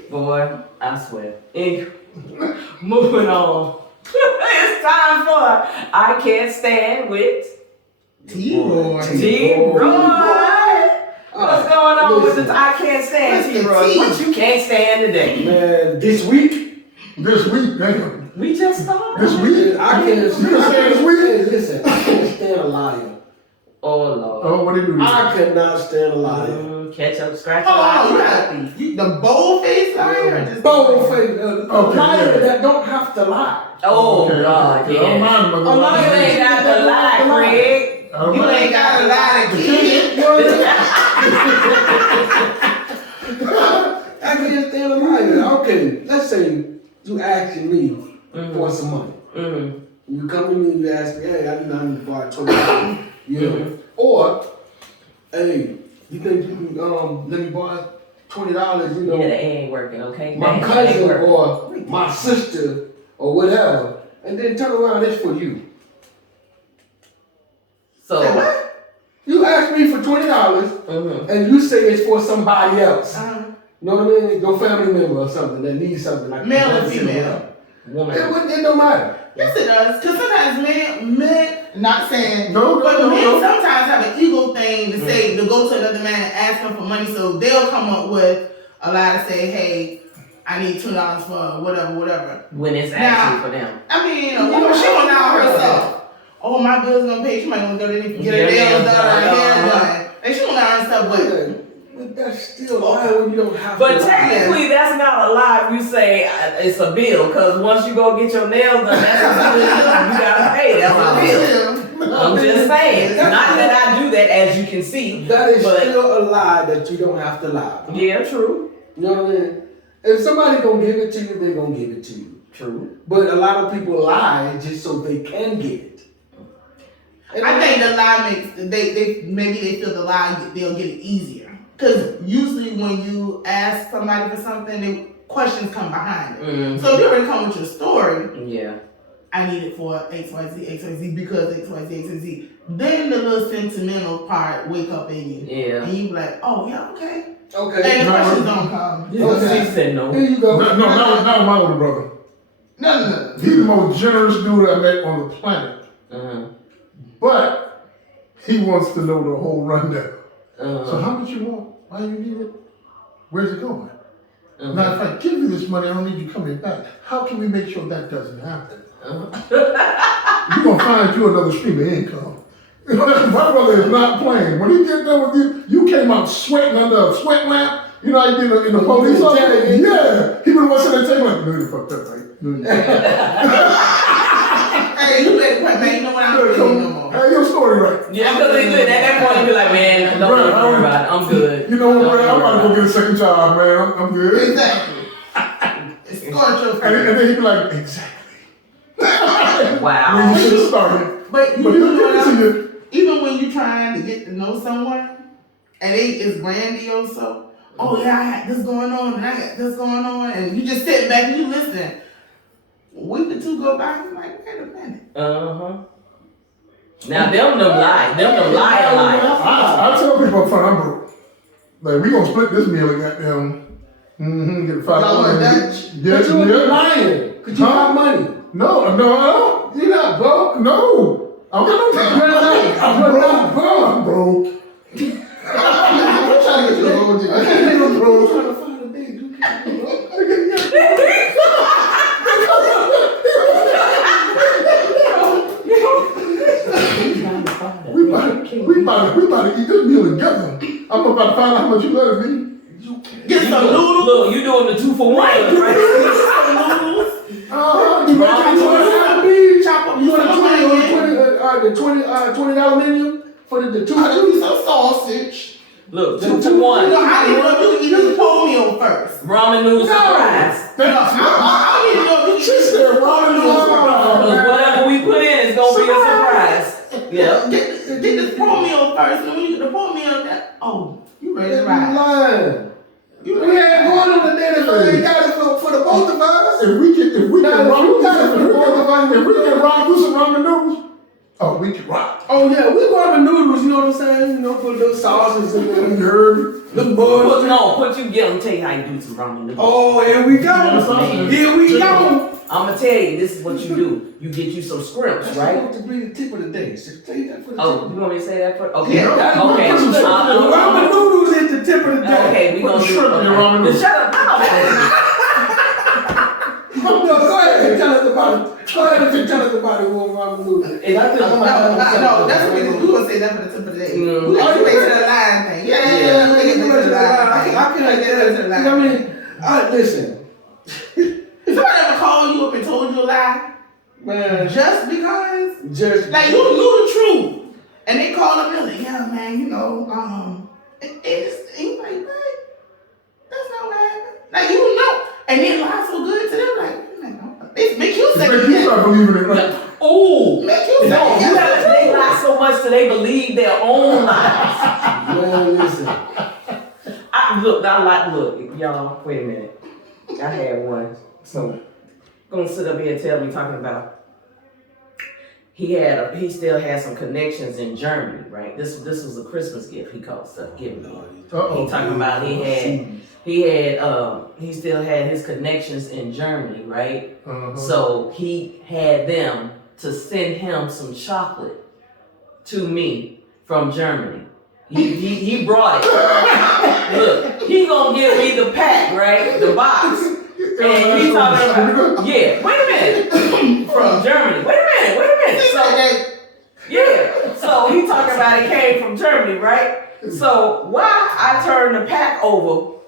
boy, I swear. Moving on. It's time for I Can't Stand with T-Roy. T-Roy. What's going on with the I Can't Stand, T-Roy? What you can't stand today? Man, this week, Damn. We just started. This week? I can't You can stand this week? Hey, listen, I can't stand a liar. Oh Lord. Oh, what do you do? I cannot stand a liar. Catch up, scratch Oh, your you the bold face liar or just Bold face, Okay, liar yeah. that don't have to lie. Oh Okay, God, okay. I don't yeah. mind, mother. A liar You ain't got to lie, Craig. I don't you mind. ain't got a lot of kids. I can't stand a liar. Okay, let's say you asking me for some money. You come to me and you ask me, hey, I need to borrow $20. You know? Or, hey, you think you can let me borrow $20, you know? Yeah, that ain't working, okay? My That ain't cousin working. or my sister or whatever, and then turn around, it's for you. So, You ask me for $20 and you say it's for somebody else. You know what I mean? Your family member or something that needs something like Male or medicine female? Woman. It don't matter. Yes, it does. Because sometimes men, not saying, No, but no, men no. sometimes have an ego thing to say, to go to another man and ask him for money. So they'll come up with a lie to say, hey, I need $2 for whatever. When it's Now, actually for them. I mean, a woman, she gonna allow herself. Oh, my bill's gonna pay. She might gonna go there and get her nails done, her hair done. And she gonna allow herself, But that's still a lie when you don't have But to lie. technically, that's not a lie if you say it's a bill, because once you go get your nails done, that's a bill. You gotta pay. That's a bill. I'm just saying. Not that I do that, as you can see. That is but still a lie that you don't have to lie. Yeah, true. You know what I mean? If somebody gonna give it to you, they gonna give it to you. True. But a lot of people lie just so they can get it. And I think the lie makes they maybe they feel the lie they'll get it easier. Because usually when you ask somebody for something, questions come behind it. Mm-hmm. So if you already come with your story, Yeah. I need it for XYZ because XYZ. Then the little sentimental part wake up in you. Yeah. And you be like, oh yeah, okay. okay. And the No. questions don't come. Okay. She said no. Here you go. No, not my older brother. No. He's the most generous dude I met on the planet. Uh-huh. But he wants to know the whole rundown. Uh-huh. So how much you want? Why you need it? Where's it going? Uh-huh. Now, if I give you this money, I don't need you coming back. How can we make sure that doesn't happen? You're going to find you another stream of income. My brother is not playing. When he get done with you, you came out sweating under a sweat lamp. You know how you get in the police office? Yeah. He been watching that tape like, no, you fucked up, right? No, Hey, you better quit, man. You know what I'm doing no more. Hey, your story right. Yeah, because they good. At that point, you be like, man, don't worry about it. I'm good. You know what, man? I'm about to go get a second job, man. I'm good. Exactly. It's scorch And then he'd be like, exactly. Wow. When you should have started. But you But know he'll what give it to else? you. Even when you're trying to get to know someone, and it's grandiose, so, oh yeah, I had this going on, and I got this going on, and you just sitting back and you listening. A week or two go by, I'm like, wait a minute. Uh-huh. Now, them lie. Them lie. I tell people up front, I'm broke. Like, we gonna split this meal and goddamn, get $5. Y'all want Dutch? But you ain't lying. Cause you got money. No. You're not broke. No. I'm broke. I'm broke. I'm trying to get you a whole deal. I'm broke. Trying to find a date. You We about to eat this meal together. I'm about to find out how much you love me. Get some noodles. Look, you doing the 2 for 1, right? You want to Chop up you want some a $20 menu for the two? I'll give you some sausage. Look, The 2 for two- 1. You know, I need to know if you can eat this whole meal first. Ramen noodles surprise. I need to know if you She can said ramen noodles. Because whatever we put in is going to be a surprise. Yeah. get this whole meal first. And when you get the whole meal, you ready to You ride. lying. You We ain't going on the dinner, so they got it for the both of us. If we can Now, rock, if you got it for the both of us, if we can rock through some ramen noodles, oh, we can rock. Oh yeah, we go the noodles, you know what I'm saying? You know, put those sauces in there. You heard me? The bugs. Put you get them, tell you how you do some ramen noodles. Oh, here we Yeah, go. sausage. Here we go. I'm going to tell you, this is what you do. You get you some scrimps, That's right? supposed to be the tip of the day. So say that for the Oh, tip. you want me to say that first? Okay. Yeah, that's Okay. what the ramen noodles is the tip of the day. Okay, we Put gonna the do shrimp in your ramen okay. noodles. Shut up! No, go ahead and tell us about it. Go ahead and tell us about it. What ramen noodles? It's- No, that's what we gonna say that for the tip of the day. Mm. We got to make to the line thing. Yeah. We get to the line thing. I can't get to the line. I mean, listen, Somebody ever called you up and told you a lie man. just because? Just Like you knew the truth, and they called up and they're like, "Yeah, man, you know, it's like, what? That's not what happened." Like you know, and they lie so good to them, like, it make you It second make you guess. start believing it, right? Oh! Make you No, second you guess. gotta, they lie so much that they believe their own lies. man, listen. Look, y'all, wait a minute. I had one. So, gonna sit up here and tell me talking about he still had some connections in Germany, right? This was a Christmas gift he called stuff giving me. Uh-oh. He talking about he still had his connections in Germany, right? Uh-huh. So he had them to send him some chocolate to me from Germany. He brought it. Look, he gonna give me the pack, right? The box. And he talking about, yeah, wait a minute. From Germany. Wait a minute. So, yeah. So he talking about it came from Germany, right? So why I turn the pack over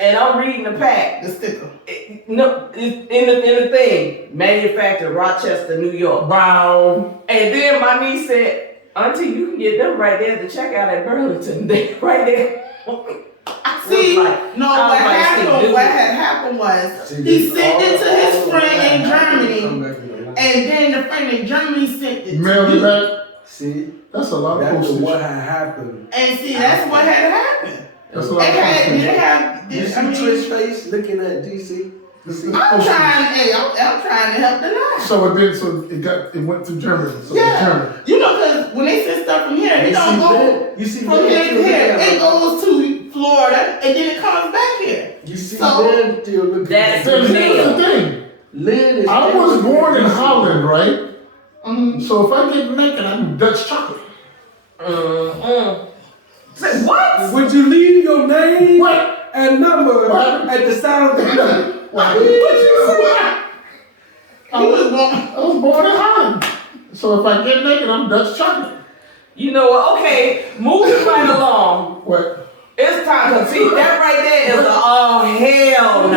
and I'm reading the pack. The sticker. No, it's in the thing. Manufactured Rochester, New York. Wow. And then my niece said, Auntie, you can get them right there at the checkout at Burlington. Right there. See, what what had happened was he sent it to his friend in Germany, and then the friend in Germany sent it Mailed to it me. back. See, That's a lot of that's postage. what had happened. And see, that's what had happened. That's a lot of postage. You see Twitch face looking at DC? I'm trying to help the line. So it went to Germany. So Germany. You know, because when they send stuff from here, it don't go You see from here to here. It goes to Florida, and then it comes back here. You see So, Lynn still looking. that's So here's the thing. Lynn is. I was born in Holland, right? Mm-hmm. So if I get naked, I'm Dutch chocolate. Say, what? Would you leave your name What? and number What? at the sound of the gun? I was born in Holland. So if I get naked, I'm Dutch chocolate. You know what? Okay, moving right along. What? It's time to see that right there is a oh hell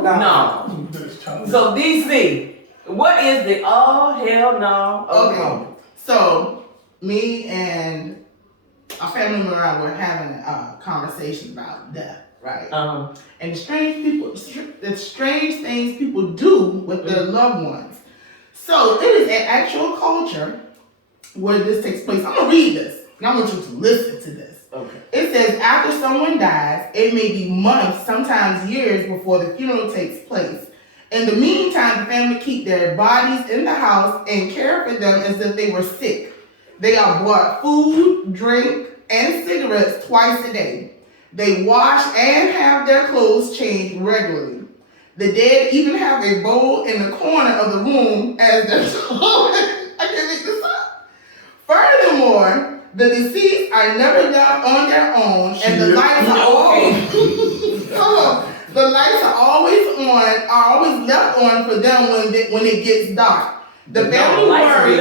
no. Dutch chocolate. So DC, what is the hell no? Okay. So me and a family member were having a conversation about death, right? And the strange things people do with their loved ones. So it is an actual culture where this takes place. I'm gonna read this, and I want you to listen to this. Okay. It says after someone dies, it may be months, sometimes years before the funeral takes place. In the meantime, the family keep their bodies in the house and care for them as if they were sick. They are brought food, drink, and cigarettes twice a day. They wash and have their clothes changed regularly. The dead even have a bowl in the corner of the room as their toilet. I can't make this up. Furthermore, the deceased are never left on their own, and the lights are the lights are always left on for them when it gets dark. The family worry.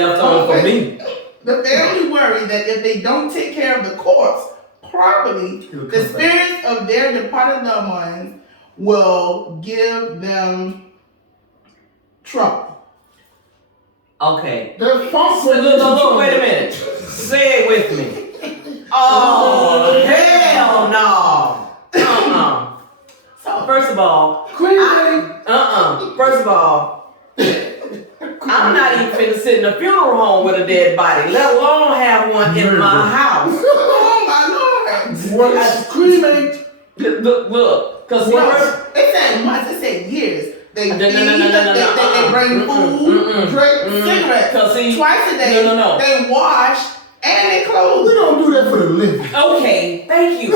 The family worry that if they don't take care of the corpse properly, the spirits of their departed loved ones will give them trouble. Okay. That's false. Look, wait a minute. Say it with me. Oh, hell no. So, first of all, I'm not even finna sit in a funeral home with a dead body, let alone have one in my house. Oh my Lord. What? Cremate. Look, because it said months, it said years. They bring food, drink, cigarettes twice a day. They wash and they clothe. We don't do that for the living. Okay, thank you.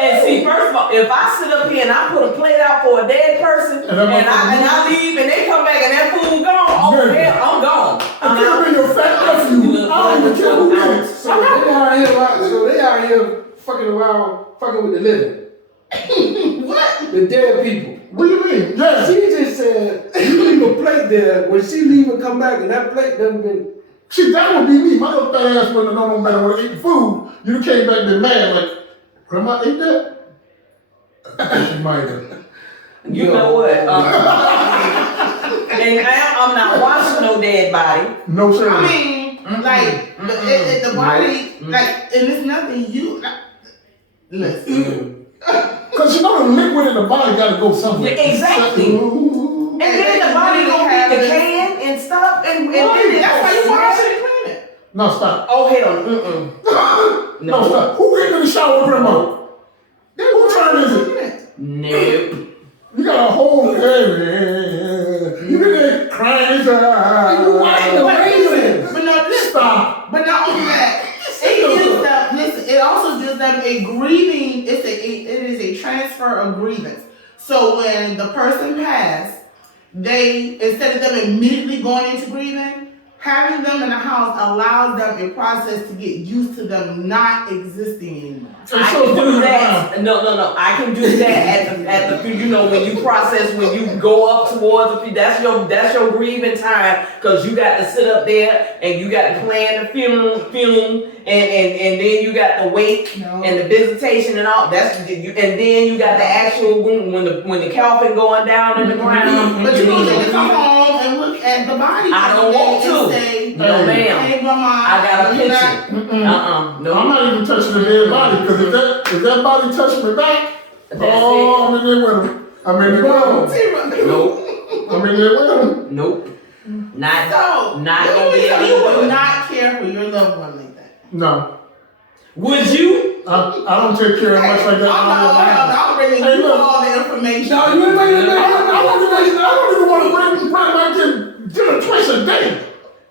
And see, first of all, if I sit up here and I put a plate out for a dead person and I leave and they come back and that food gone, oh hell, I'm gone. I'm in your fat nephew. I don't even care who it is. So they out here fucking around, fucking with the living. What? The dead people. What do you mean? Yeah. She just said you leave a plate there. When she leave and come back and that plate done been. See, that would be me. My little fat ass wouldn't know no better when I ate food. You came back and mad like, Grandma ate that? She might have. You know what? And I'm not washing no dead body. No, sir. I mean, like, the body, like, and it's nothing you, listen. Because you know the liquid in the body got to go somewhere. Exactly. And then the body gonna be the can and stuff. And that's why you wash it and clean it. No, stop. Oh, hell. No, stop. Who came in the shower with Grandma? Who turn is it? Nope. You got a whole head. crying. He's like, but no, listen. stop. But not only that, it gives them. Listen, it also gives them a grieving. It is a transfer of grievance. So when the person passed, they, instead of them immediately going into grieving, having them in the house allows them a process to get used to them not existing anymore. I can do that. No. I can do that at the you know, when you process, when you go up towards the that's your grieving time, because you got to sit up there and you got to plan the funeral and then you got the wake and the visitation and all. That's and then you got the actual when the coffin going down in the ground. But you don't get to come home and look at the body. I don't want to. Say, no, ma'am. Hey, Mama, I got a picture. No, I'm not even touching the dead body, because if that body touched me back, I'm in there with him. I'm in there with him. Nope. I'm in there with him. Nope. Not gonna be you able to would do it. not care for your loved one like that. No. Would you? I don't take care of much like that. I'm bringing you all the information. No, you ain't bringing it I don't even want to bring my dinner twice a day.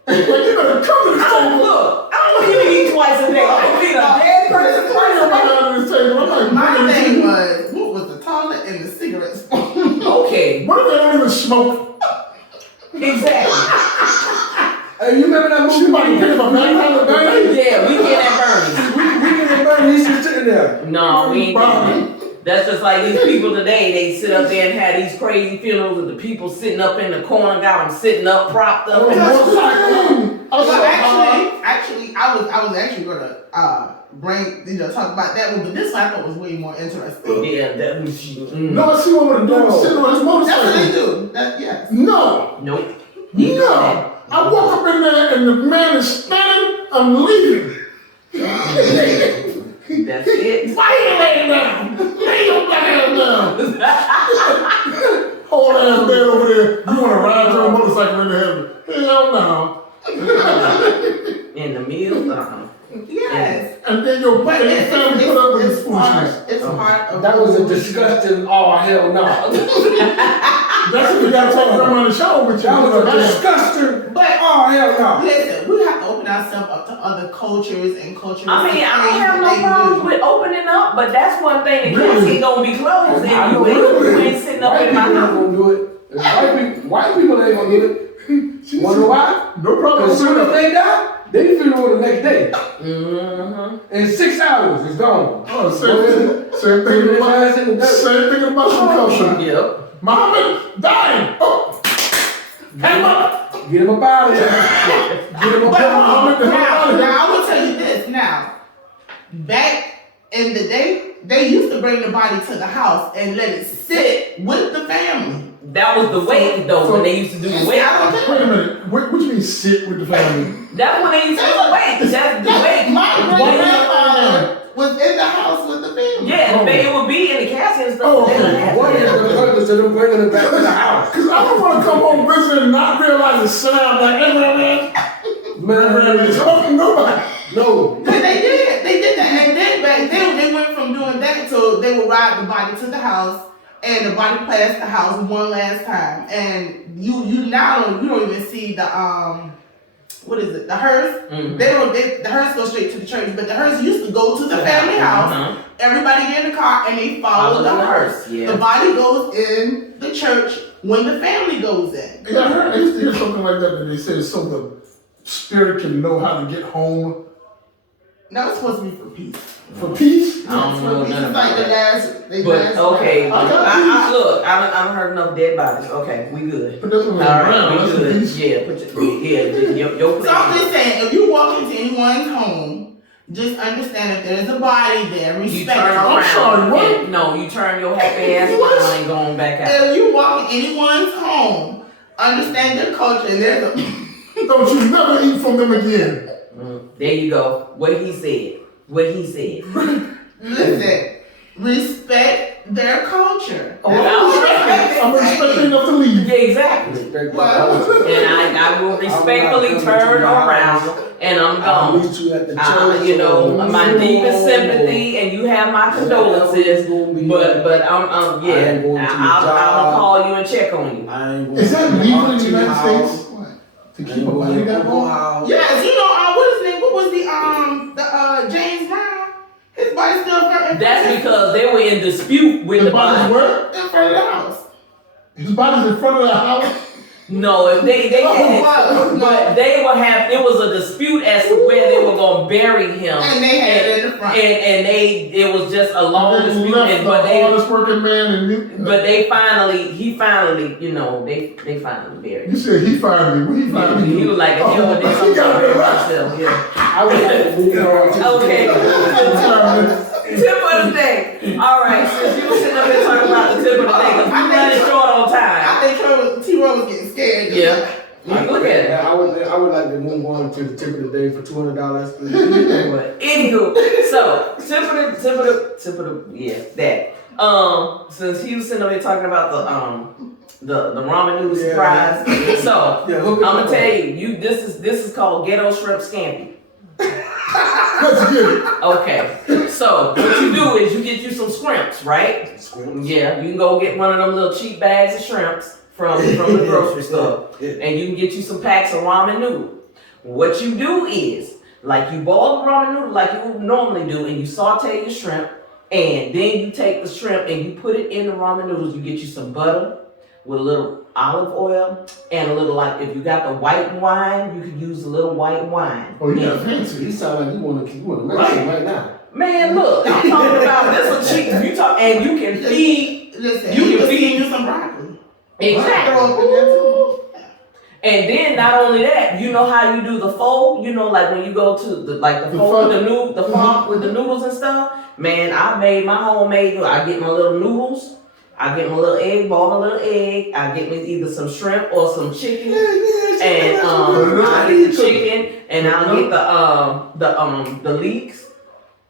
Like, you better come to this table. Look, I don't want you to eat twice a day. I don't need a dead person This table. I'm like, My thing was, what was the toilet and the cigarette smoke? Okay. What if they don't even smoke? Exactly. Hey, you remember that movie? She might pick up a back on the bag. Yeah, we get at Bernie's. We get Bernie, he's just sitting there. No, we ain't doing that. That's just like these people today. They sit up there and have these crazy funerals with the people sitting up in the corner, got them sitting up, propped up. Well, actually, I was actually gonna talk about that one, but this one I thought was way more interesting. Yeah, that was. No, I see what we're doing. Sitting on his motorcycle. That's what they do. Yes. No. Nope. No. I walk up in there and the man is standing. I'm leaving. That's it. Why you laying down? Lay your black ass down. Whole ass bed over there. You want to ride your motorcycle into heaven? Hell no. In the meal? Yes. And then your family put up with this foolishness. It's part of That was a disgusting, oh hell no. That's what you got to talk about on the show with you. That was a disgusting, But oh hell no. listen, we have to open ourselves up to other cultures and cultures. I mean, I don't have no problems with opening up, but that's one thing. The casket gonna be closed, and you ain't sitting up in my White people house. ain't gonna do it. White people ain't gonna do it. Wanna know why? No problem. As soon as they die, they funeral the next day. Mm-hmm. In 6 hours, it's gone. Oh, same thing about some culture. Yep. Muhammad dying. Oh, hey, mama. Get him up out of here. Get him up out of here. Now, I will tell you this. Now, back in the day, they used to bring the body to the house and let it sit with the family. That was the wake, though, when they used to do the wake. I don't Wait a minute. What you mean sit with the family? That's when they used to do the wake. That's the wake. My great-grandfather was in the house with the family. Yeah, it would be in the casket and stuff. Oh, They would okay. have What it. is the purpose of them bringing it back to the house? Because I don't want to come home visit and not realize it's sound like everyone is talking nobody. No. But they did that. And then back then, they went from doing that to they would ride the body to the house and the body passed the house one last time. And you don't even see the what is it? The hearse. Mhm. The hearse goes straight to the church, but the hearse used to go to the family house. Uh-huh. Everybody get in the car and they follow the hearse. Yeah. The body goes in the church when the family goes in. Yeah, I heard, I used to hear something like that they say so the spirit can know how to get home. No, it's supposed to be for peace. For peace? I don't know It's nothing like about the that. last. But okay, I got I don't heard enough dead bodies. Okay, we good. But that's what All we're right, around. we That's the good. peace. Yeah, your So I'm place. just saying, if you walk into anyone's home, just understand if there's a body there, You respect turn it. around. sorry, what? and- no, you turn your happy ass What? around and going back out. If you walk in anyone's home, understand their culture and there's a Don't you never eat from them again. There you go. What he said. listen. respect their culture. Oh, I'm respecting enough to leave. Yeah, exactly. Respect Well, And I will respectfully I'm not coming to turn your around house. and I'm I'll gone. meet you at the church. You know, my deepest sympathy, and you have my condolences. But I'm I ain't going to I'll call you and check on you. I ain't going Is that to your legal in the auntie United house. States? What? To I keep ain't a going to body your that uncle long? house. yes, you know, what his name? What was the James Brown? His body's still That's because they were in dispute with His the body's body. where? in front of the house. His body's in front of the house? No, if they had, but they were it was a dispute as to where they were gonna bury him. And they had it in the front. And it was just a long And then dispute. left the hardest working man in New. But he finally, you know, they finally buried You him. said he fired me. What he fired me? He was like, Oh, hell with this, I'm he got gonna bury it. myself. Yeah. I would like to meet your auntie. Okay. Tip of the day. All right, since you were sitting up here talking about the tip of the day, because we running short on time. I think T-Roy was getting scared. Yeah. Look at it. I would like to move on to the tip of the day for $200. Anywho, so tip of the that. Since he was sitting over here talking about the ramen noodle surprise, so I'm gonna tell you, this is called ghetto shrimp scampi. Let's get it. Okay, so what you do is you get you some shrimps, right? Yeah, you can go get one of them little cheap bags of shrimps from the grocery store, and you can get you some packs of ramen noodle. What you do is, like, you boil the ramen noodle like you would normally do, and you saute your shrimp, and then you take the shrimp and you put it in the ramen noodles. You get you some butter with a little olive oil and a little, like, if you got the white wine, you can use a little white wine. Oh, you got fancy. You sound like you want to make some right now. Man, look, I'm talking about this a cheap. And you can feed. Listen, You you can can feed- feed you some broccoli. Exactly. Throw up in there too. And then not only that, you know how you do the pho? You know, like when you go to the pho with the pho with the noodles and stuff. Man, I made my homemade noodles. I get my little noodles. I get my little egg, boil my little egg. I get me either some shrimp or some chicken. And I get the chicken and I'll get the leeks.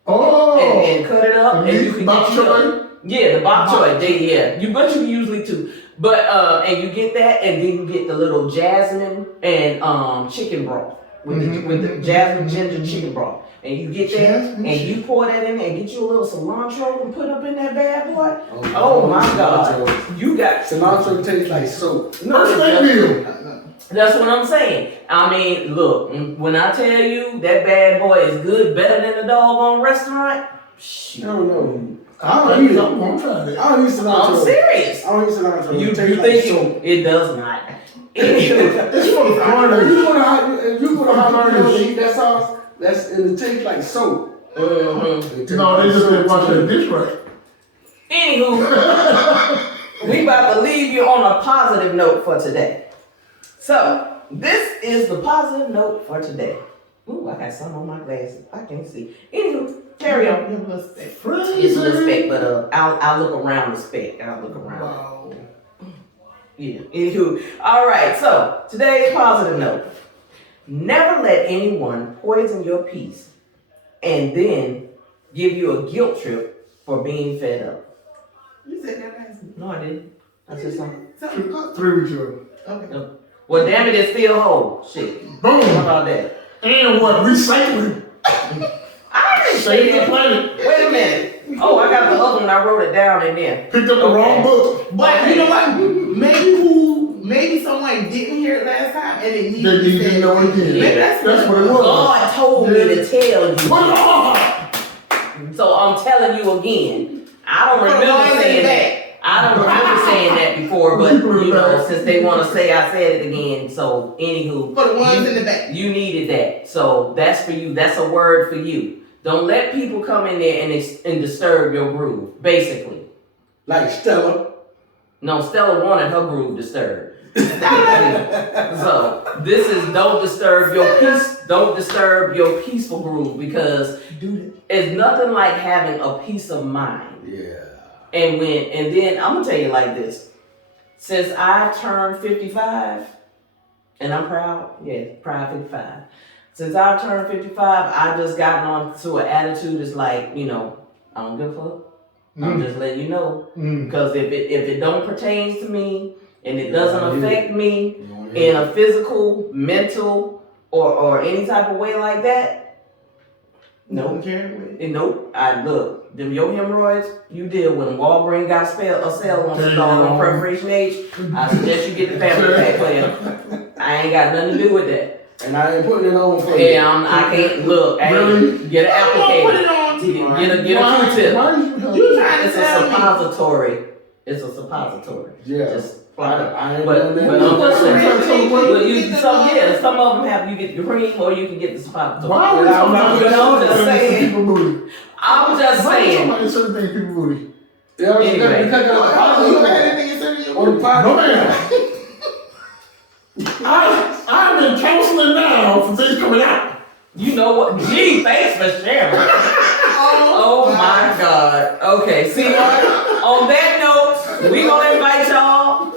Oh. And cut it up. And you can bok choy? Yeah, the bok choy. But you usually too. But and you get that, and then you get the little jasmine and chicken broth with the jasmine ginger chicken broth, and you get that, and you pour that in there, and get you a little cilantro and put up in that bad boy. Oh my God, you got cilantro tastes like soap. Perfect meal. That's what I'm saying. I mean, look, when I tell you that bad boy is good, better than the doggone restaurant. I don't know. I don't eat it. I'm gonna try that. I don't eat cilantro. I'm serious. I don't eat cilantro. You tastes think like soap. it does not? It's for the garnish. If you put a hot garnish and eat that sauce, it tastes like soap. No, they just didn't wash that dish right. Anywho, we about to leave you on a positive note for today. So, this is the positive note for today. Ooh, I got some on my glasses. I can't see. Anywho, carry on. Give us that. It's a little speck, but I'll look around the speck. I'll look around. Wow. Yeah. Anywho, all right. So today's positive note: never let anyone poison your peace, and then give you a guilt trip for being fed up. You said that last week. No, I didn't. I said something. 3 weeks ago. Okay. Well, damn it, it's still whole. Shit. How Boom. about that? And what? Recycling. I didn't say Save the that. planet. Wait a minute. Oh, I got the other one. I wrote it down in there. Picked up the wrong book. But you know what? Maybe someone didn't hear it last time and it They needed to didn't say know it again. again. Maybe That's what it was. God told me to tell Put it you. on. So I'm telling you again. I don't For the remember ones in saying the that. back. I don't remember saying that before, but you know, since they want to say I said it again, so anywho, For the ones in the back. you needed that. So that's for you. That's a word for you. Don't let people come in there and disturb your groove, basically. Like Stella. No, Stella wanted her groove disturbed. So this is don't disturb your peace. Don't disturb your peaceful groove, because it's nothing like having a peace of mind. Yeah. And then I'm gonna tell you like this. Since I turned 55, and I'm proud, proud 55. Since I turned 55, I've just gotten on to an attitude that's like, I don't give a fuck. I'm just letting you know. Mm. Because if it don't pertains to me and it doesn't affect me You know what I mean? in a physical, mental, or any type of way like that, nope. Nope. I look, them your hemorrhoids, you deal with them. Walgreens got a sale on some dog on preparation age. I suggest you get the family pack player. I ain't got nothing to do with that. And I ain't putting it on for you. Yeah, I can't look. Really? Get an Put it applicator. on TV. Get a Q-tip. Why You trying to It's a tell me? suppository. It's a suppository. Yeah. Just I ain't but doing I'm that. just saying. Well, you some of them have you get the cream or you can get the suppository. Why are we But talking I'm just about saying. people booty? I'm just Why are we talking saying. about certain things people booty? Yeah, Anyway. because You ever had anything you said in your on the podcast. No man. I'm in counseling now for things coming out. You know what? Gee, thanks for sharing. Oh my God. Okay, see what? On that note, we gonna invite y'all.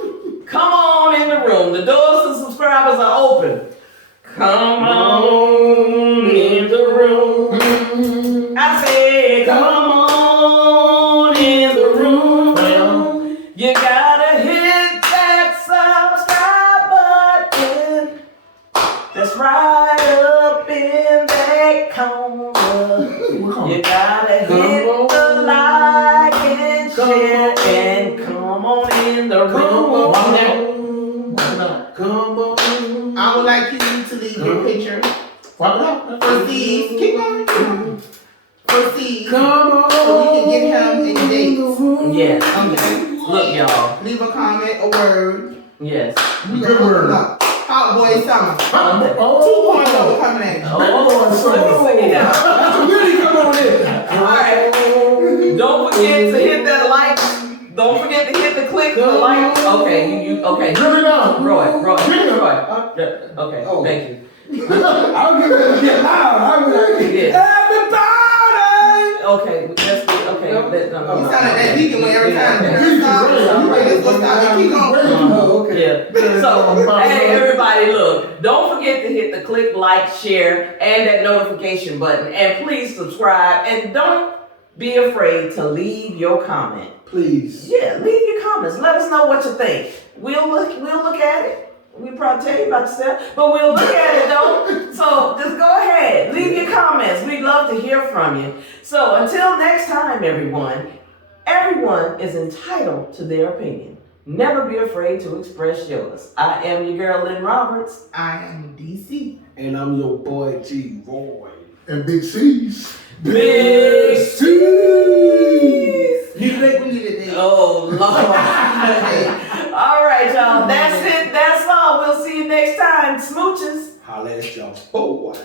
Come on in the room. The doors to subscribers are open. Come on in the room. I said, come on in the room. You gotta hit that subscribe button. That's right up in that corner. You gotta hit the like and share and come on in the room. Come on. I would like you to leave your picture. Wipe it out. Proceed. Keep going. Proceed. Come on. So we can get him in dates. Yes. Okay. Look, y'all. Leave a comment, a word. Yes. Good word. Hot boy summer. Oh, 2.0 coming at you. Oh, look at that. Really, come on in. All right. Don't forget to hit that like. Don't forget to hit the click the like. Okay, you okay. Really now. Roy. Yeah. Okay, Oh. thank you. I'm gonna get loud. I'm gonna get Yeah. everybody. Okay, let's get okay. No. No. You sound like that deacon when every time. Yeah. Turn stop. Let's go stop. Keep going. Oh, okay. Yeah. So, hey everybody, look, don't forget to hit the click, like, share, and that notification button. And please subscribe. And don't be afraid to leave your comment. Please. Yeah, leave your comments. Let us know what you think. We'll look at it. We'll probably tell you about yourself, but we'll look at it though. So just go ahead. Leave your comments. We'd love to hear from you. So until next time, everyone is entitled to their opinion. Never be afraid to express yours. I am your girl, Lynn Roberts. I am DC. And I'm your boy G Roy. And big C's. Big C's. You think we need it there? Oh Lord. All right, y'all. That's it. That's all. We'll see you next time. Smooches. Holla at y'all. Boy.